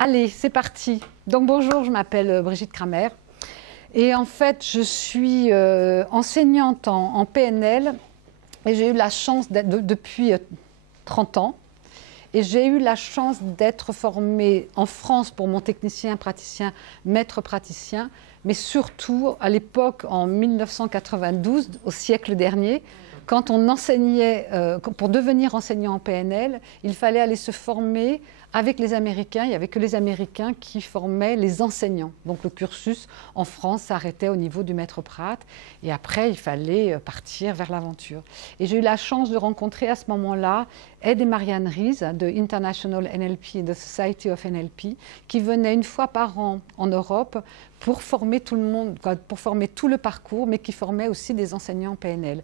Allez, c'est parti. Donc bonjour, je m'appelle Brigitte Kramer. Et en fait, je suis enseignante en PNL et j'ai eu la chance depuis 30 ans. Et j'ai eu la chance d'être formée en France pour mon technicien, praticien, maître praticien, mais surtout à l'époque, en 1992, au siècle dernier, quand on enseignait, pour devenir enseignant en PNL, il fallait aller se former avec les Américains. Il n'y avait que les Américains qui formaient les enseignants. Donc le cursus en France s'arrêtait au niveau du maître prat. Et après, il fallait partir vers l'aventure. Et j'ai eu la chance de rencontrer à ce moment-là Ed et Marianne Ries de International NLP et de Society of NLP, qui venaient une fois par an en Europe pour former tout le monde, pour former tout le parcours, mais qui formaient aussi des enseignants PNL.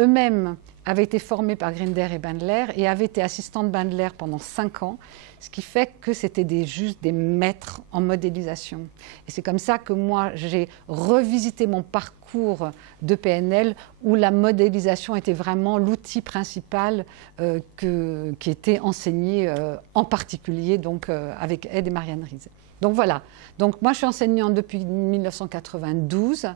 Eux-mêmes avaient été formés par Grinder et Bandler et avaient été assistants de Bandler pendant 5 ans, ce qui fait que c'était juste des maîtres en modélisation. Et c'est comme ça que moi, j'ai revisité mon parcours de PNL où la modélisation était vraiment l'outil principal qui était enseigné en particulier donc, avec Ed et Marianne Ries. Donc voilà, donc, moi je suis enseignante depuis 1992.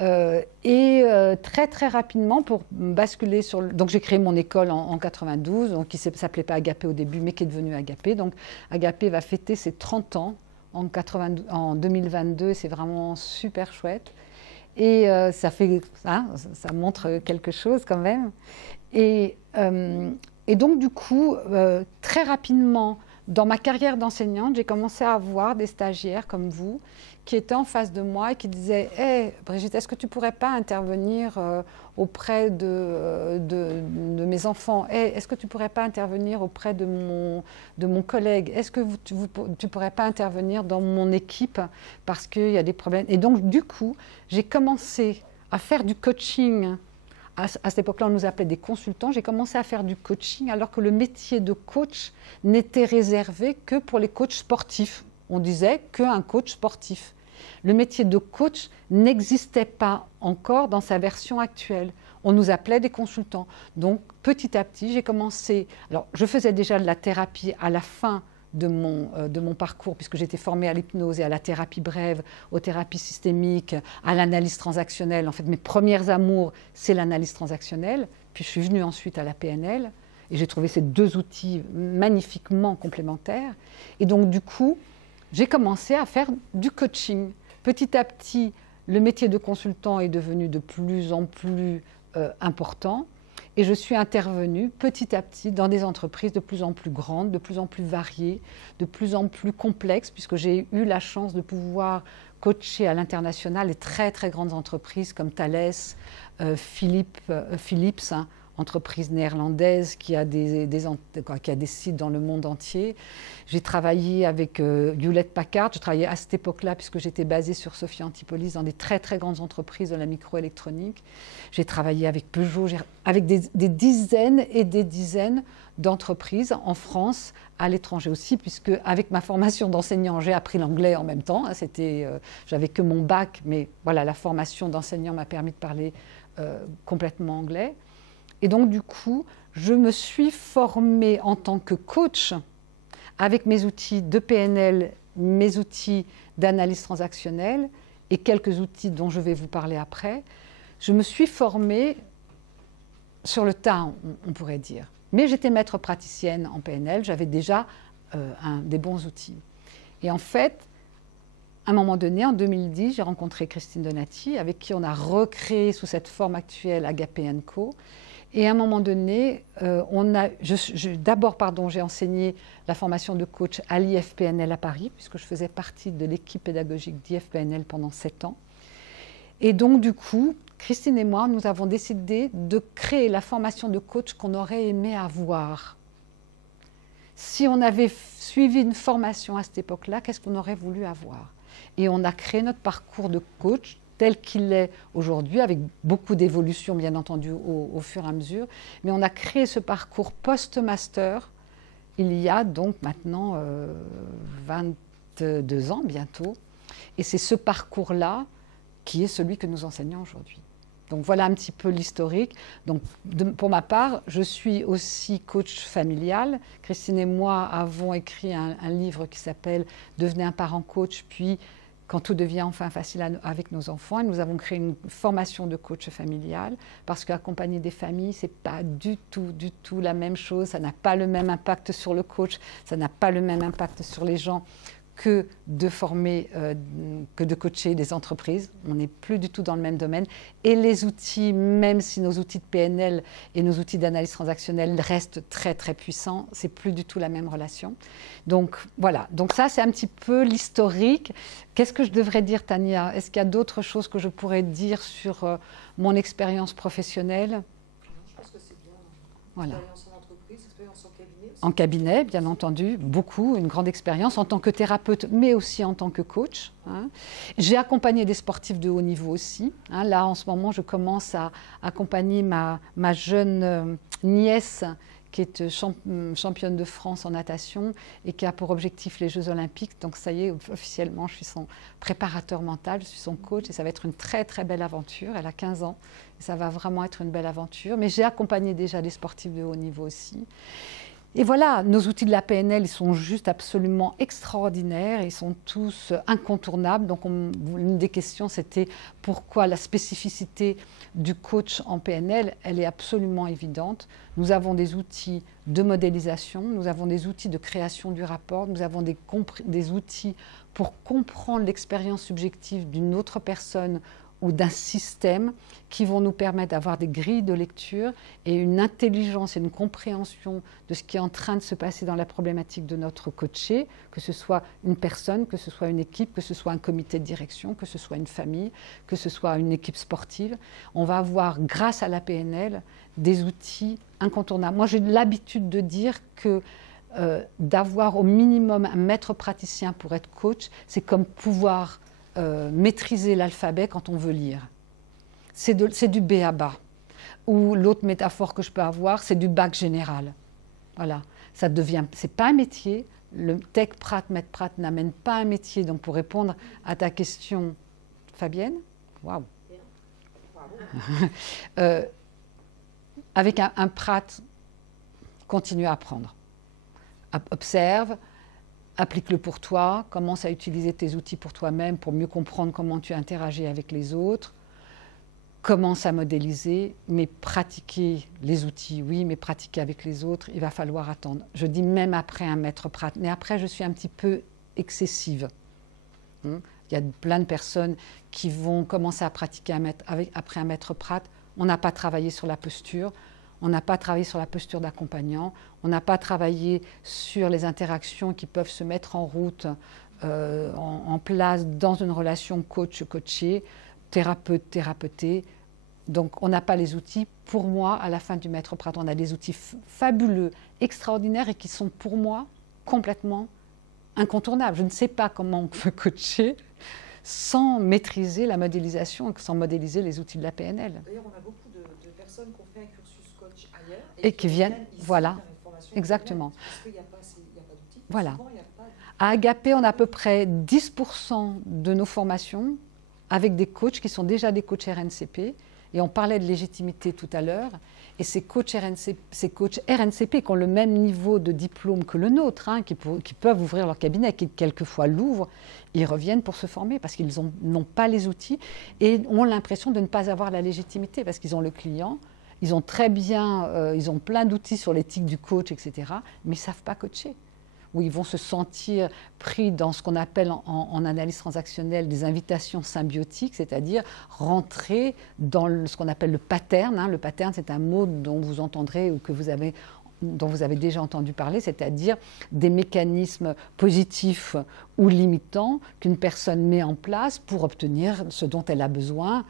Très très rapidement pour basculer sur donc j'ai créé mon école en 92 donc qui s'appelait pas Agapé au début mais qui est devenue Agapé. Donc Agapé va fêter ses 30 ans en 2022 et c'est vraiment super chouette et ça montre quelque chose quand même et donc du coup très rapidement dans ma carrière d'enseignante, j'ai commencé à avoir des stagiaires comme vous qui étaient en face de moi et qui disaient « Hey, Brigitte, est-ce que tu ne pourrais pas intervenir auprès de mes enfants? Hey, est-ce que tu ne pourrais pas intervenir auprès de mon collègue? Est-ce que tu ne pourrais pas intervenir dans mon équipe parce qu'il y a des problèmes ?» Et donc, du coup, j'ai commencé à faire du coaching. À cette époque-là, on nous appelait des consultants. J'ai commencé à faire du coaching alors que le métier de coach n'était réservé que pour les coachs sportifs. On disait qu'un coach sportif. Le métier de coach n'existait pas encore dans sa version actuelle. On nous appelait des consultants. Donc, petit à petit, j'ai commencé... Alors, je faisais déjà de la thérapie à la fin de mon parcours, puisque j'étais formée à l'hypnose et à la thérapie brève, aux thérapies systémiques, à l'analyse transactionnelle. En fait, mes premiers amours, c'est l'analyse transactionnelle. Puis je suis venue ensuite à la PNL, et j'ai trouvé ces deux outils magnifiquement complémentaires. Et donc, du coup, j'ai commencé à faire du coaching. Petit à petit, le métier de consultant est devenu de plus en plus important. Et je suis intervenue petit à petit dans des entreprises de plus en plus grandes, de plus en plus variées, de plus en plus complexes, puisque j'ai eu la chance de pouvoir coacher à l'international les très très grandes entreprises comme Thales, Philips, entreprise néerlandaise qui a des sites dans le monde entier. J'ai travaillé avec Hewlett Packard, je travaillais à cette époque-là puisque j'étais basée sur Sophia Antipolis dans des très très grandes entreprises de la microélectronique. J'ai travaillé avec Peugeot, avec des dizaines et des dizaines d'entreprises en France, à l'étranger aussi, puisque avec ma formation d'enseignant, j'ai appris l'anglais en même temps. J'avais que mon bac, mais voilà, la formation d'enseignant m'a permis de parler complètement anglais. Et donc, du coup, je me suis formée en tant que coach avec mes outils de PNL, mes outils d'analyse transactionnelle et quelques outils dont je vais vous parler après. Je me suis formée sur le tas, on pourrait dire. Mais j'étais maître praticienne en PNL, j'avais déjà des bons outils. Et en fait, à un moment donné, en 2010, j'ai rencontré Christine Donati, avec qui on a recréé sous cette forme actuelle Agapé & Co. Et à un moment donné, j'ai enseigné la formation de coach à l'IFPNL à Paris, puisque je faisais partie de l'équipe pédagogique d'IFPNL pendant 7 ans. Et donc, du coup, Christine et moi, nous avons décidé de créer la formation de coach qu'on aurait aimé avoir. Si on avait suivi une formation à cette époque-là, qu'est-ce qu'on aurait voulu avoir? Et on a créé notre parcours de coach tel qu'il est aujourd'hui, avec beaucoup d'évolutions, bien entendu, au fur et à mesure. Mais on a créé ce parcours post-master il y a donc maintenant 22 ans bientôt. Et c'est ce parcours-là qui est celui que nous enseignons aujourd'hui. Donc voilà un petit peu l'historique. Donc pour ma part, je suis aussi coach familial. Christine et moi avons écrit un livre qui s'appelle « Devenez un parent coach », puis quand tout devient enfin facile avec nos enfants. Et nous avons créé une formation de coach familial parce qu'accompagner des familles, ce n'est pas du tout la même chose. Ça n'a pas le même impact sur le coach, ça n'a pas le même impact sur les gens que de former, que de coacher des entreprises. On n'est plus du tout dans le même domaine. Et les outils, même si nos outils de PNL et nos outils d'analyse transactionnelle restent très très puissants, c'est plus du tout la même relation. Donc voilà, donc ça c'est un petit peu l'historique. Qu'est-ce que je devrais dire, Tania? Est-ce qu'il y a d'autres choses que je pourrais dire sur mon expérience professionnelle? Non, je pense que c'est bien. Voilà. Expérience en entreprise, expérience en cabinet aussi. En cabinet, bien entendu, beaucoup, une grande expérience en tant que thérapeute, mais aussi en tant que coach. Hein. J'ai accompagné des sportifs de haut niveau aussi. Hein. Là, en ce moment, je commence à accompagner ma jeune nièce qui est championne de France en natation et qui a pour objectif les Jeux Olympiques. Donc ça y est, officiellement, je suis son préparateur mental, je suis son coach et ça va être une très très belle aventure. Elle a 15 ans et ça va vraiment être une belle aventure. Mais j'ai accompagné déjà des sportifs de haut niveau aussi. Et voilà, nos outils de la PNL, ils sont juste absolument extraordinaires, ils sont tous incontournables. Donc l'une des questions, c'était pourquoi la spécificité du coach en PNL, elle est absolument évidente. Nous avons des outils de modélisation, nous avons des outils de création du rapport, nous avons des outils pour comprendre l'expérience subjective d'une autre personne ou d'un système qui vont nous permettre d'avoir des grilles de lecture et une intelligence et une compréhension de ce qui est en train de se passer dans la problématique de notre coaché, que ce soit une personne, que ce soit une équipe, que ce soit un comité de direction, que ce soit une famille, que ce soit une équipe sportive. On va avoir, grâce à la PNL, des outils incontournables. Moi, j'ai l'habitude de dire que d'avoir au minimum un maître praticien pour être coach, c'est comme pouvoir maîtriser l'alphabet quand on veut lire. C'est du B à bas. Ou l'autre métaphore que je peux avoir, c'est du bac général. Voilà. Ça devient, c'est pas un métier. Le tech prat, maître prat n'amène pas un métier. Donc pour répondre à ta question, Fabienne, waouh. Avec un prat, continue à apprendre. Observe. Applique-le pour toi, commence à utiliser tes outils pour toi-même pour mieux comprendre comment tu interagis avec les autres. Commence à modéliser, mais pratiquer les outils, oui, mais pratiquer avec les autres, il va falloir attendre. Je dis même après un maître prat, mais après je suis un petit peu excessive. Il y a plein de personnes qui vont commencer à pratiquer après un maître prat. On n'a pas travaillé sur la posture. On n'a pas travaillé sur la posture d'accompagnant, on n'a pas travaillé sur les interactions qui peuvent se mettre en route, en place dans une relation coach-coaché, thérapeute-thérapeutée. Donc on n'a pas les outils. Pour moi, à la fin du maître prat, on a des outils fabuleux, extraordinaires et qui sont pour moi complètement incontournables. Je ne sais pas comment on peut coacher sans maîtriser la modélisation, sans modéliser les outils de la PNL. D'ailleurs, on a beaucoup de personnes qui ont fait un cursus coach ailleurs et qui viennent, voilà, exactement. Parce qu'il n'y a pas d'outils. Voilà. Souvent, il y a pas à Agapé, on a à peu près 10% de nos formations avec des coachs qui sont déjà des coachs RNCP. Et on parlait de légitimité tout à l'heure. Et ces coachs RNCP qui ont le même niveau de diplôme que le nôtre, hein, qui peuvent ouvrir leur cabinet, qui quelquefois l'ouvrent, ils reviennent pour se former parce qu'ils n'ont pas les outils et ont l'impression de ne pas avoir la légitimité parce qu'ils ont le client. Ils ont ils ont plein d'outils sur l'éthique du coach, etc., mais ils ne savent pas coacher. Où ils vont se sentir pris dans ce qu'on appelle en analyse transactionnelle des invitations symbiotiques, c'est-à-dire rentrer dans ce qu'on appelle le pattern. Hein. Le pattern, c'est un mot dont vous entendrez ou dont vous avez déjà entendu parler, c'est-à-dire des mécanismes positifs ou limitants qu'une personne met en place pour obtenir ce dont elle a besoin,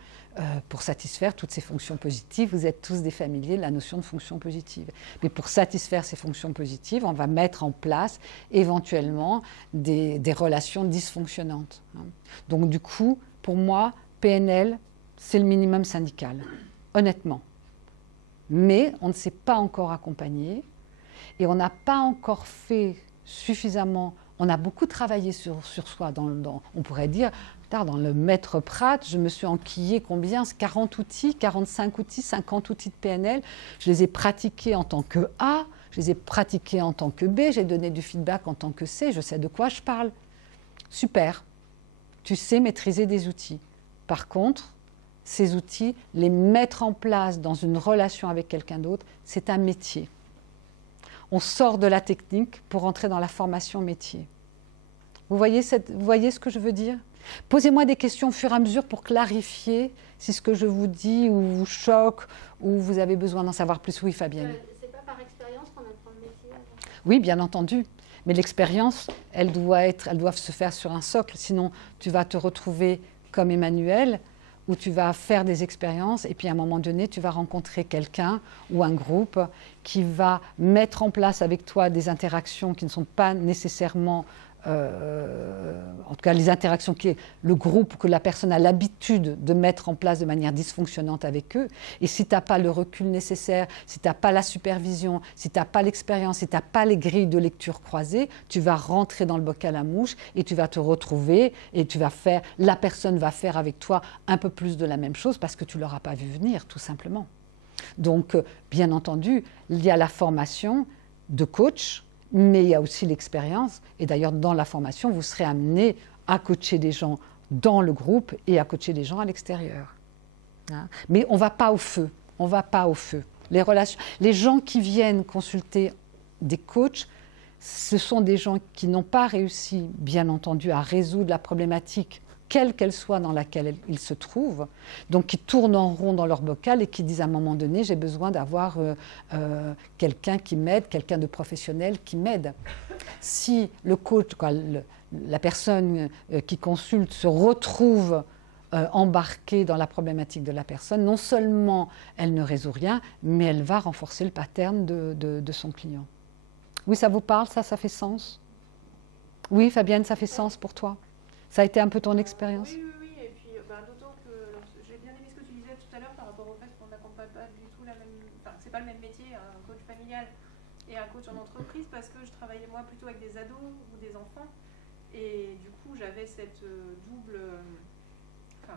pour satisfaire toutes ces fonctions positives. Vous êtes tous des familiers de la notion de fonction positive. Mais pour satisfaire ces fonctions positives, on va mettre en place éventuellement des relations dysfonctionnantes. Donc du coup, pour moi, PNL, c'est le minimum syndical, honnêtement. Mais on ne s'est pas encore accompagné et on n'a pas encore fait suffisamment. On a beaucoup travaillé sur soi, on pourrait dire Dans le maître Pratt, je me suis enquillée combien? 40 outils, 45 outils, 50 outils de PNL. Je les ai pratiqués en tant que A, je les ai pratiqués en tant que B, j'ai donné du feedback en tant que C, je sais de quoi je parle. Super, tu sais maîtriser des outils. Par contre, ces outils, les mettre en place dans une relation avec quelqu'un d'autre, c'est un métier. On sort de la technique pour entrer dans la formation métier. Vous voyez ce que je veux dire? Posez-moi des questions au fur et à mesure pour clarifier si ce que je vous dis ou vous choque ou vous avez besoin d'en savoir plus. Oui, Fabienne. C'est pas par expérience qu'on apprend le métier alors? Oui, bien entendu. Mais l'expérience, elle doit se faire sur un socle. Sinon, tu vas te retrouver comme Emmanuel, où tu vas faire des expériences et puis à un moment donné, tu vas rencontrer quelqu'un ou un groupe qui va mettre en place avec toi des interactions qui ne sont pas nécessairement... en tout cas les interactions que le groupe, que la personne a l'habitude de mettre en place de manière dysfonctionnante avec eux. Et si tu n'as pas le recul nécessaire, si tu n'as pas la supervision, si tu n'as pas l'expérience, si tu n'as pas les grilles de lecture croisées, tu vas rentrer dans le bocal à mouche et tu vas te retrouver et la personne va faire avec toi un peu plus de la même chose parce que tu ne l'auras pas vu venir, tout simplement. Donc, bien entendu, il y a la formation de coach, mais il y a aussi l'expérience. Et d'ailleurs, dans la formation, vous serez amené à coacher des gens dans le groupe et à coacher des gens à l'extérieur. Hein? Mais on ne va pas au feu. On ne va pas au feu. Les gens qui viennent consulter des coachs, ce sont des gens qui n'ont pas réussi, bien entendu, à résoudre la problématique quelle qu'elle soit dans laquelle ils se trouvent, donc qui tournent en rond dans leur bocal et qui disent à un moment donné, j'ai besoin d'avoir quelqu'un qui m'aide, quelqu'un de professionnel qui m'aide. Si le coach, la personne qui consulte se retrouve embarquée dans la problématique de la personne, non seulement elle ne résout rien, mais elle va renforcer le pattern de son client. Oui, ça vous parle, ça fait sens? Oui, Fabienne, ça fait sens pour toi? Ça a été un peu ton expérience? Oui. Et puis, d'autant que j'ai bien aimé ce que tu disais tout à l'heure par rapport au fait qu'on n'accompagne pas du tout la même... Enfin, c'est pas le même métier, un coach familial et un coach en entreprise, parce que je travaillais moi plutôt avec des ados ou des enfants. Et du coup, j'avais cette double... Enfin,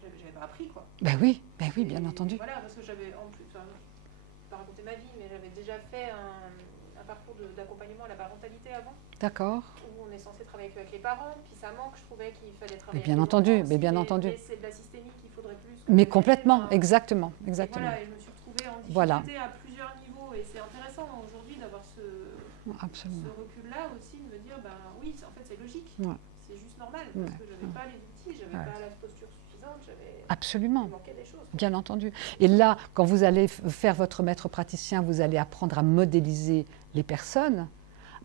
j'avais pas appris, quoi. Ben oui, bien entendu. Voilà, parce que j'avais en plus... Enfin, je vais pas raconter ma vie, mais j'avais déjà fait un parcours d'accompagnement à la parentalité avant. D'accord. Où on est censé travailler avec les parents, puis ça manque, je trouvais qu'il fallait travailler bien avec entendu, les enfants. mais bien entendu. Et c'est de la systémique qu'il faudrait plus. Mais complètement, exactement. Et voilà, et je me suis retrouvée en difficulté à plusieurs niveaux, et c'est intéressant aujourd'hui d'avoir ce recul-là aussi, de me dire, oui, en fait c'est logique, c'est juste normal, parce que j'avais pas les outils, j'avais pas la posture suffisante, il manquait des choses. Bien entendu. Et là, quand vous allez faire votre maître praticien, vous allez apprendre à modéliser les personnes,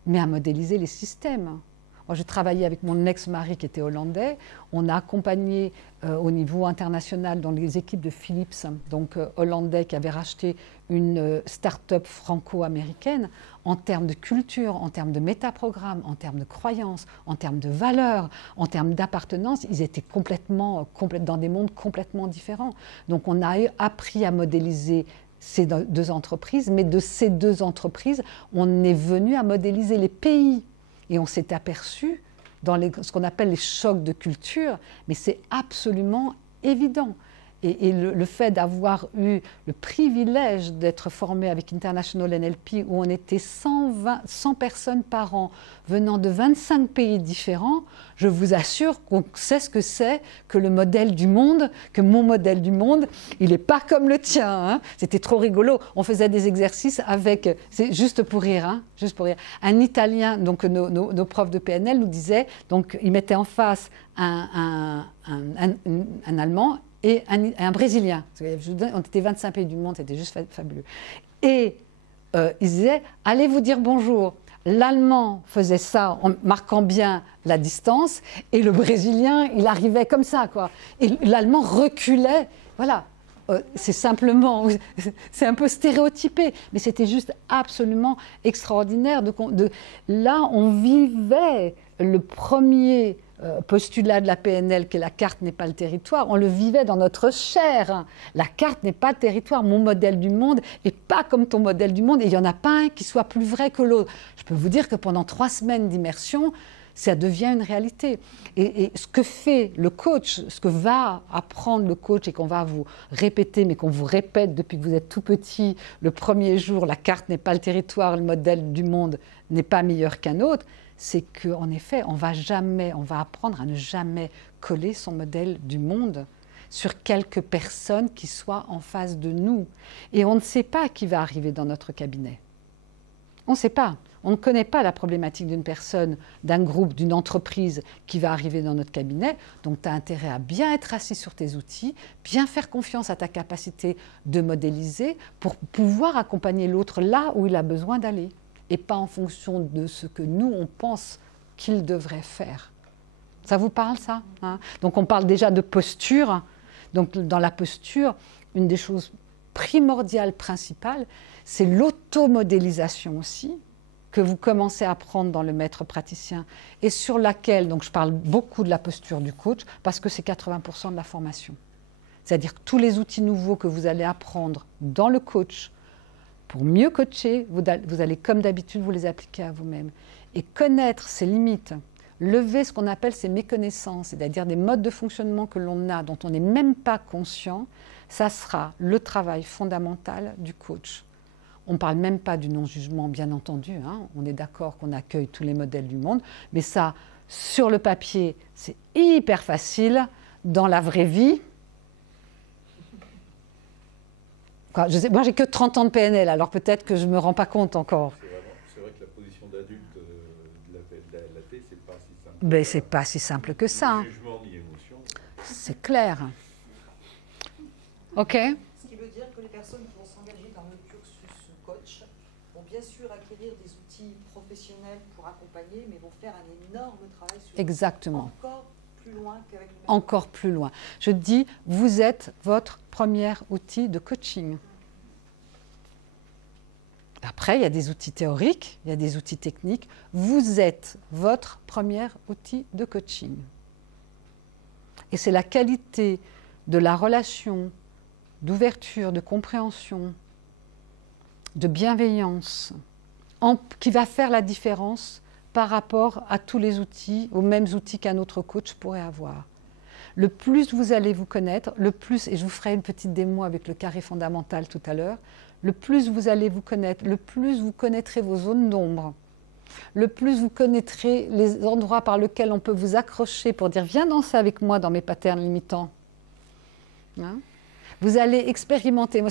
mais à modéliser les systèmes. Moi, j'ai travaillé avec mon ex-mari qui était hollandais. On a accompagné au niveau international dans les équipes de Philips, donc hollandais qui avait racheté une start-up franco-américaine, en termes de culture, en termes de métaprogramme, en termes de croyances, en termes de valeurs, en termes d'appartenance. Ils étaient complètement dans des mondes complètement différents. Donc on a appris à modéliser ces deux entreprises, mais de ces deux entreprises, on est venu à modéliser les pays. Et on s'est aperçu dans ce qu'on appelle les chocs de culture, mais c'est absolument évident. Et le fait d'avoir eu le privilège d'être formé avec International NLP, où on était 100 personnes par an venant de 25 pays différents, je vous assure qu'on sait ce que c'est que le modèle du monde, que mon modèle du monde, il n'est pas comme le tien. Hein. C'était trop rigolo. On faisait des exercices avec, c'est juste pour rire, hein, juste pour rire. Un Italien, donc nos profs de PNL nous disaient, donc ils mettaient en face un Allemand et un Brésilien. On était 25 pays du monde, c'était juste fabuleux. Et ils disaient, allez vous dire bonjour. L'Allemand faisait ça en marquant bien la distance, et le Brésilien, il arrivait comme ça, quoi. Et l'Allemand reculait. Voilà. C'est simplement, c'est un peu stéréotypé, mais c'était juste absolument extraordinaire. Là, on vivait le premier postulat de la PNL, que la carte n'est pas le territoire, on le vivait dans notre chair. La carte n'est pas le territoire, mon modèle du monde n'est pas comme ton modèle du monde, et il n'y en a pas un qui soit plus vrai que l'autre. Je peux vous dire que pendant 3 semaines d'immersion, ça devient une réalité. Et ce que fait le coach, ce que va apprendre le coach et qu'on va vous répéter, mais qu'on vous répète depuis que vous êtes tout petit, le premier jour, la carte n'est pas le territoire, le modèle du monde n'est pas meilleur qu'un autre, c'est qu'en effet, on va apprendre à ne jamais coller son modèle du monde sur quelques personnes qui soient en face de nous. Et on ne sait pas qui va arriver dans notre cabinet. On ne sait pas. On ne connaît pas la problématique d'une personne, d'un groupe, d'une entreprise qui va arriver dans notre cabinet. Donc, tu as intérêt à bien être assis sur tes outils, bien faire confiance à ta capacité de modéliser pour pouvoir accompagner l'autre là où il a besoin d'aller et pas en fonction de ce que nous, on pense qu'il devrait faire. Ça vous parle, ça, hein? Donc, on parle déjà de posture. Donc, dans la posture, une des choses primordiales, principales, c'est l'automodélisation aussi, que vous commencez à prendre dans le maître praticien et sur laquelle, donc je parle beaucoup de la posture du coach parce que c'est 80% de la formation. C'est-à-dire que tous les outils nouveaux que vous allez apprendre dans le coach pour mieux coacher, vous allez comme d'habitude vous les appliquer à vous-même. Et connaître ses limites, lever ce qu'on appelle ses méconnaissances, c'est-à-dire des modes de fonctionnement que l'on a, dont on n'est même pas conscient, ça sera le travail fondamental du coach. On ne parle même pas du non-jugement, bien entendu, hein. On est d'accord qu'on accueille tous les modèles du monde, mais ça, sur le papier, c'est hyper facile. Dans la vraie vie, quoi, moi, j'ai que 30 ans de PNL, alors peut-être que je ne me rends pas compte encore. C'est vrai que la position d'adulte de la T, c'est pas si simple. Mais c'est pas si simple que ça. Ni jugement, ni émotion. C'est clair. OK. Ce qui veut dire que les personnes qui vont s'engager dans le cursus coach vont bien sûr acquérir des outils professionnels pour accompagner, mais vont faire un énorme travail sur Exactement. encore plus loin qu'avec le Encore plus loin. Je dis, vous êtes votre premier outil de coaching. Après, il y a des outils théoriques, il y a des outils techniques. Vous êtes votre premier outil de coaching. Et c'est la qualité de la relation, d'ouverture, de compréhension, de bienveillance, qui va faire la différence par rapport à tous les outils, aux mêmes outils qu'un autre coach pourrait avoir. Le plus vous allez vous connaître, le plus, et je vous ferai une petite démo avec le carré fondamental tout à l'heure, le plus vous allez vous connaître, le plus vous connaîtrez vos zones d'ombre, le plus vous connaîtrez les endroits par lesquels on peut vous accrocher pour dire « viens danser avec moi dans mes patterns limitants hein ». Vous allez expérimenter, moi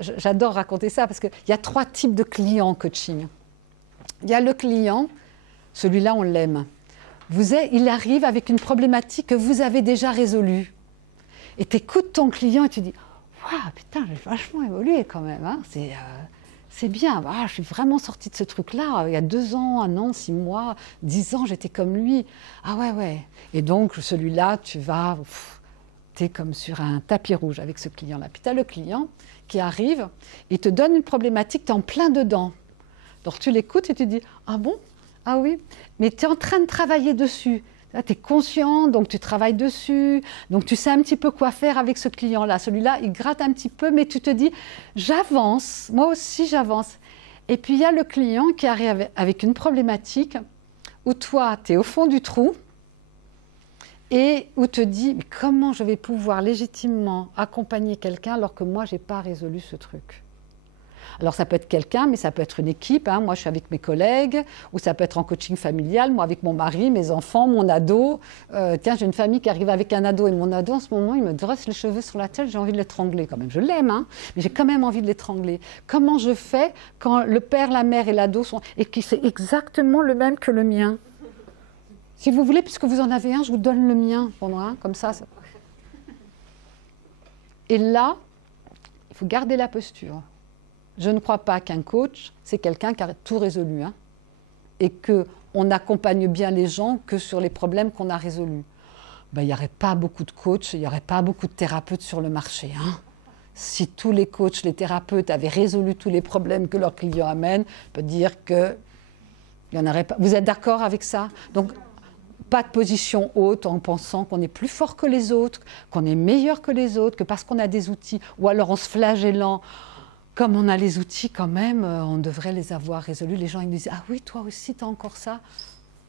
j'adore raconter ça parce qu'il y a 3 types de clients en coaching. Il y a le client, celui-là on l'aime. Il arrive avec une problématique que vous avez déjà résolue. Et tu écoutes ton client et tu dis « waouh, putain, j'ai vachement évolué quand même, hein. C'est bien, ah, je suis vraiment sortie de ce truc-là. Il y a 2 ans, 1 an, 6 mois, 10 ans, j'étais comme lui. Ah ouais. Et donc celui-là, tu vas... T'es comme sur un tapis rouge avec ce client-là. Puis tu as le client qui arrive, il te donne une problématique, tu es en plein dedans. Donc tu l'écoutes et tu dis « ah bon ? Ah oui ?» Mais tu es en train de travailler dessus. Tu es conscient, donc tu travailles dessus, donc tu sais un petit peu quoi faire avec ce client-là. Celui-là, il gratte un petit peu, mais tu te dis « j'avance, moi aussi j'avance ». Et puis il y a le client qui arrive avec une problématique où toi, tu es au fond du trou, et où te dis, mais comment je vais pouvoir légitimement accompagner quelqu'un alors que moi, je n'ai pas résolu ce truc. Alors, ça peut être quelqu'un, mais ça peut être une équipe. Hein. Moi, je suis avec mes collègues, ou ça peut être en coaching familial, moi avec mon mari, mes enfants, mon ado. Tiens, j'ai une famille qui arrive avec un ado, et mon ado, en ce moment, il me dresse les cheveux sur la tête, j'ai envie de l'étrangler quand même. Je l'aime, hein, mais j'ai quand même envie de l'étrangler. Comment je fais quand le père, la mère et l'ado sont... et qui c'est exactement le même que le mien? Si vous voulez, puisque vous en avez un, je vous donne le mien, comme ça. Et là, il faut garder la posture. Je ne crois pas qu'un coach, c'est quelqu'un qui a tout résolu, hein, et qu'on accompagne bien les gens que sur les problèmes qu'on a résolus. Ben, il n'y aurait pas beaucoup de coachs, il n'y aurait pas beaucoup de thérapeutes sur le marché. Hein. Si tous les coachs, les thérapeutes avaient résolu tous les problèmes que leurs clients amènent, on peut dire qu'il n'y en aurait pas. Vous êtes d'accord avec ça? Donc, pas de position haute en pensant qu'on est plus fort que les autres, qu'on est meilleur que les autres, que parce qu'on a des outils, ou alors en se flagellant, comme on a les outils quand même, on devrait les avoir résolus. Les gens ils me disent « ah oui, toi aussi, tu as encore ça ?»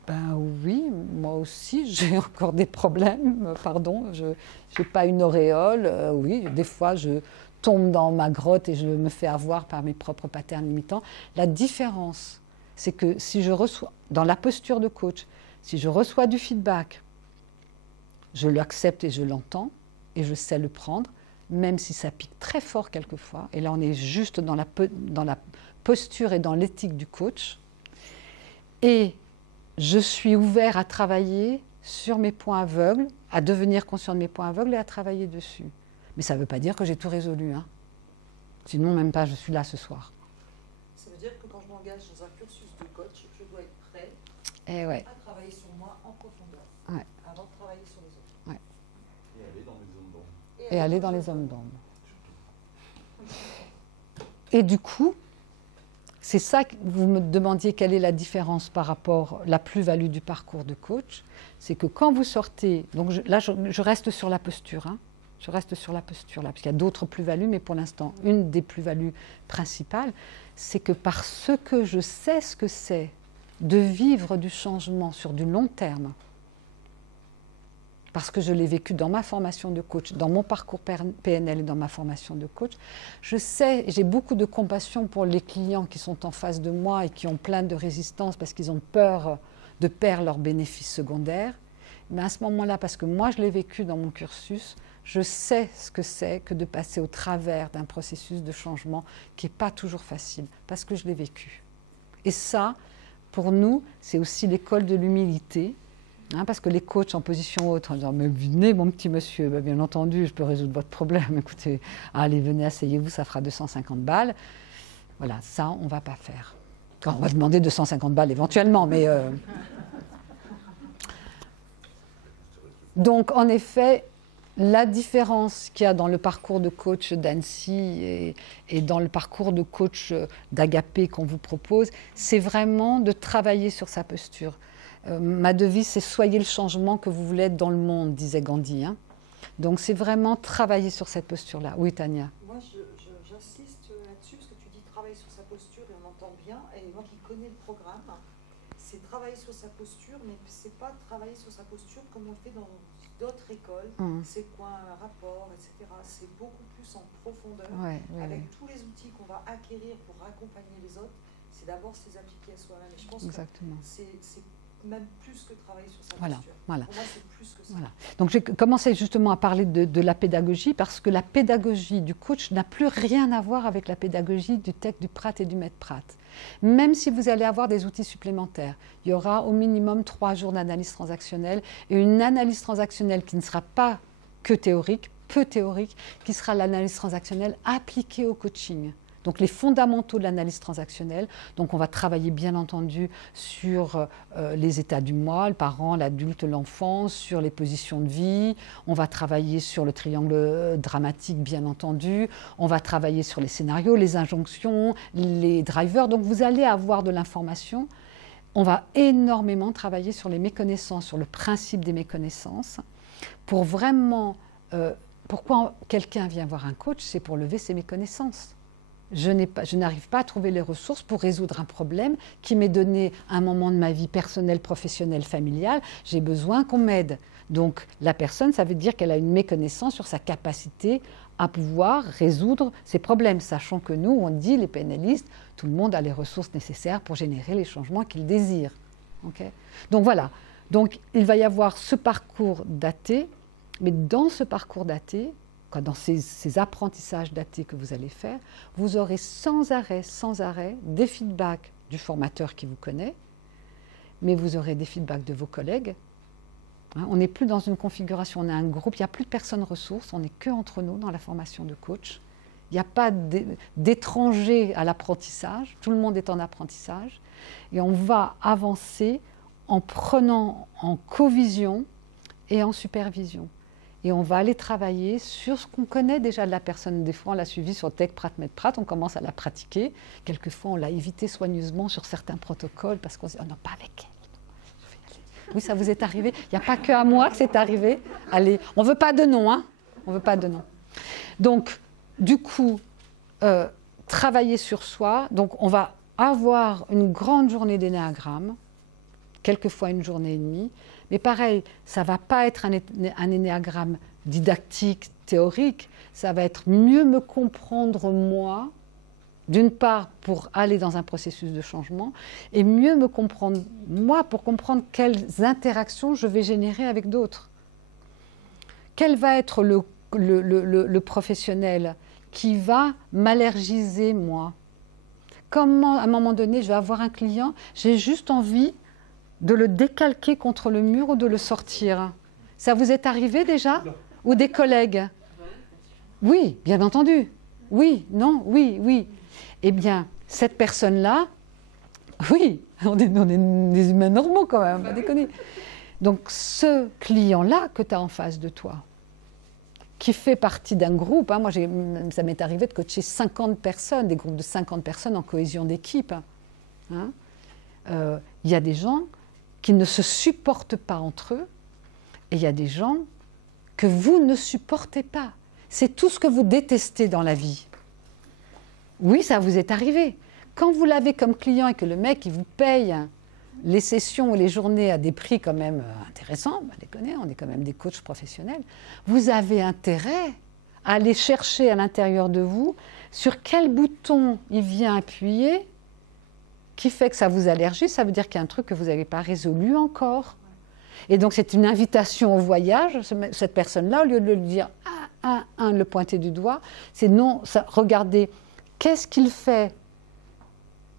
Ben oui, moi aussi, j'ai encore des problèmes, pardon, je n'ai pas une auréole, oui, des fois je tombe dans ma grotte et je me fais avoir par mes propres patterns limitants. La différence, c'est que si je reçois, dans la posture de coach, si je reçois du feedback, je l'accepte et je l'entends, et je sais le prendre, même si ça pique très fort quelquefois, et là on est juste dans la posture et dans l'éthique du coach, et je suis ouvert à travailler sur mes points aveugles, à devenir conscient de mes points aveugles et à travailler dessus. Mais ça ne veut pas dire que j'ai tout résolu. Hein. Sinon, même pas, je suis là ce soir. Ça veut dire que quand je m'engage dans un cursus de coach, je dois être prêt ouais. à travailler sur moi en profondeur, Ouais. avant de travailler sur les autres. Ouais. Et aller dans les zones d'ombre. Et aller dans les zones d'ombre. Et du coup, c'est ça que vous me demandiez quelle est la différence par rapport à la plus-value du parcours de coach. C'est que quand vous sortez, donc là je reste sur la posture, hein, je reste sur la posture là, parce qu'il y a d'autres plus-values, mais pour l'instant, une des plus-values principales, c'est que parce que je sais ce que c'est de vivre du changement sur du long terme, parce que je l'ai vécu dans ma formation de coach, dans mon parcours PNL et dans ma formation de coach, je sais, j'ai beaucoup de compassion pour les clients qui sont en face de moi et qui ont plein de résistance parce qu'ils ont peur de perdre leurs bénéfices secondaires. Mais à ce moment-là, parce que moi je l'ai vécu dans mon cursus, je sais ce que c'est que de passer au travers d'un processus de changement qui n'est pas toujours facile, parce que je l'ai vécu. Et ça, pour nous, c'est aussi l'école de l'humilité. Hein, parce que les coachs en position haute, en disant « Mais venez mon petit monsieur, ben, bien entendu, je peux résoudre votre problème, écoutez, allez, venez, asseyez-vous, ça fera 250 balles. » Voilà, ça, on ne va pas faire. Quand on va demander 250 balles éventuellement, mais... Donc, en effet, la différence qu'il y a dans le parcours de coach d'Annecy et dans le parcours de coach d'Agapé qu'on vous propose, c'est vraiment de travailler sur sa posture. Ma devise, c'est « Soyez le changement que vous voulez être dans le monde », disait Gandhi. Hein. Donc, c'est vraiment travailler sur cette posture-là. Oui, Tania. Moi, j'insiste là-dessus, parce que tu dis travailler sur sa posture, et on entend bien, et moi qui connais le programme, c'est travailler sur sa posture, mais c'est pas travailler sur sa posture comme on le fait dans d'autres écoles. C'est quoi un rapport, etc. C'est beaucoup plus en profondeur, avec tous les outils qu'on va acquérir pour accompagner les autres. C'est d'abord se les appliquer à soi-même. Et je pense Exactement. que c'est même plus que travailler sur sa posture. Voilà. Pour moi, c'est plus que ça. Voilà. Donc, j'ai commencé justement à parler de la pédagogie, parce que la pédagogie du coach n'a plus rien à voir avec la pédagogie du tech, du Prat et du maître Prat. Même si vous allez avoir des outils supplémentaires, il y aura au minimum 3 jours d'analyse transactionnelle, et une analyse transactionnelle qui ne sera pas que théorique, peu théorique, qui sera l'analyse transactionnelle appliquée au coaching. Donc les fondamentaux de l'analyse transactionnelle, donc on va travailler bien entendu sur les états du moi, le parent, l'adulte, l'enfant, sur les positions de vie, on va travailler sur le triangle dramatique bien entendu, on va travailler sur les scénarios, les injonctions, les drivers, donc vous allez avoir de l'information. On va énormément travailler sur les méconnaissances, sur le principe des méconnaissances, pour vraiment... pourquoi quelqu'un vient voir un coach, c'est pour lever ses méconnaissances. Je n'arrive pas à trouver les ressources pour résoudre un problème qui m'est donné à un moment de ma vie personnelle, professionnelle, familiale. J'ai besoin qu'on m'aide. Donc la personne, ça veut dire qu'elle a une méconnaissance sur sa capacité à pouvoir résoudre ces problèmes, sachant que nous, on dit, les pénalistes, tout le monde a les ressources nécessaires pour générer les changements qu'il désire. Okay ? Donc voilà. Donc il va y avoir ce parcours daté, mais dans ce parcours daté, dans ces apprentissages datés que vous allez faire, vous aurez sans arrêt, des feedbacks du formateur qui vous connaît, mais vous aurez des feedbacks de vos collègues. Hein, on n'est plus dans une configuration, on a un groupe, il n'y a plus de personnes ressources, on n'est que entre nous dans la formation de coach. Il n'y a pas d'étrangers à l'apprentissage, tout le monde est en apprentissage, et on va avancer en prenant en co-vision et en supervision. Et on va aller travailler sur ce qu'on connaît déjà de la personne. Des fois, on l'a suivi sur Tech, Prat, Med, Prat, on commence à la pratiquer. Quelquefois, on l'a évité soigneusement sur certains protocoles parce qu'on se dit « Oh non, pas avec elle ». Oui, ça vous est arrivé. Il n'y a pas que à moi que c'est arrivé. Allez, on ne veut pas de nom, hein. On ne veut pas de nom. Donc, du coup, travailler sur soi. Donc, on va avoir une grande journée d'énéagramme quelquefois une journée et demie. Mais pareil, ça ne va pas être un énéagramme didactique, théorique, ça va être mieux me comprendre moi, d'une part pour aller dans un processus de changement, et mieux me comprendre moi pour comprendre quelles interactions je vais générer avec d'autres. Quel va être le professionnel qui va m'allergiser moi? Comment, à un moment donné, je vais avoir un client, j'ai juste envie de le décalquer contre le mur ou de le sortir. Ça vous est arrivé déjà? Ou des collègues? Oui, bien entendu. Oui, non, oui, oui. Eh bien, cette personne-là, oui, on est des humains normaux quand même, pas déconner. Donc, ce client-là que tu as en face de toi, qui fait partie d'un groupe, hein, moi, ça m'est arrivé de coacher 50 personnes, des groupes de 50 personnes en cohésion d'équipe. Hein. Y a des gens qui ne se supportent pas entre eux, et il y a des gens que vous ne supportez pas. C'est tout ce que vous détestez dans la vie. Oui, ça vous est arrivé. Quand vous l'avez comme client et que le mec, il vous paye les sessions ou les journées à des prix quand même intéressants, bah, on est quand même des coachs professionnels, vous avez intérêt à aller chercher à l'intérieur de vous sur quel bouton il vient appuyer qui fait que ça vous allergie, ça veut dire qu'il y a un truc que vous n'avez pas résolu encore. Et donc c'est une invitation au voyage, cette personne-là, au lieu de lui dire le pointer du doigt, c'est non, regardez, qu'est-ce qu'il fait?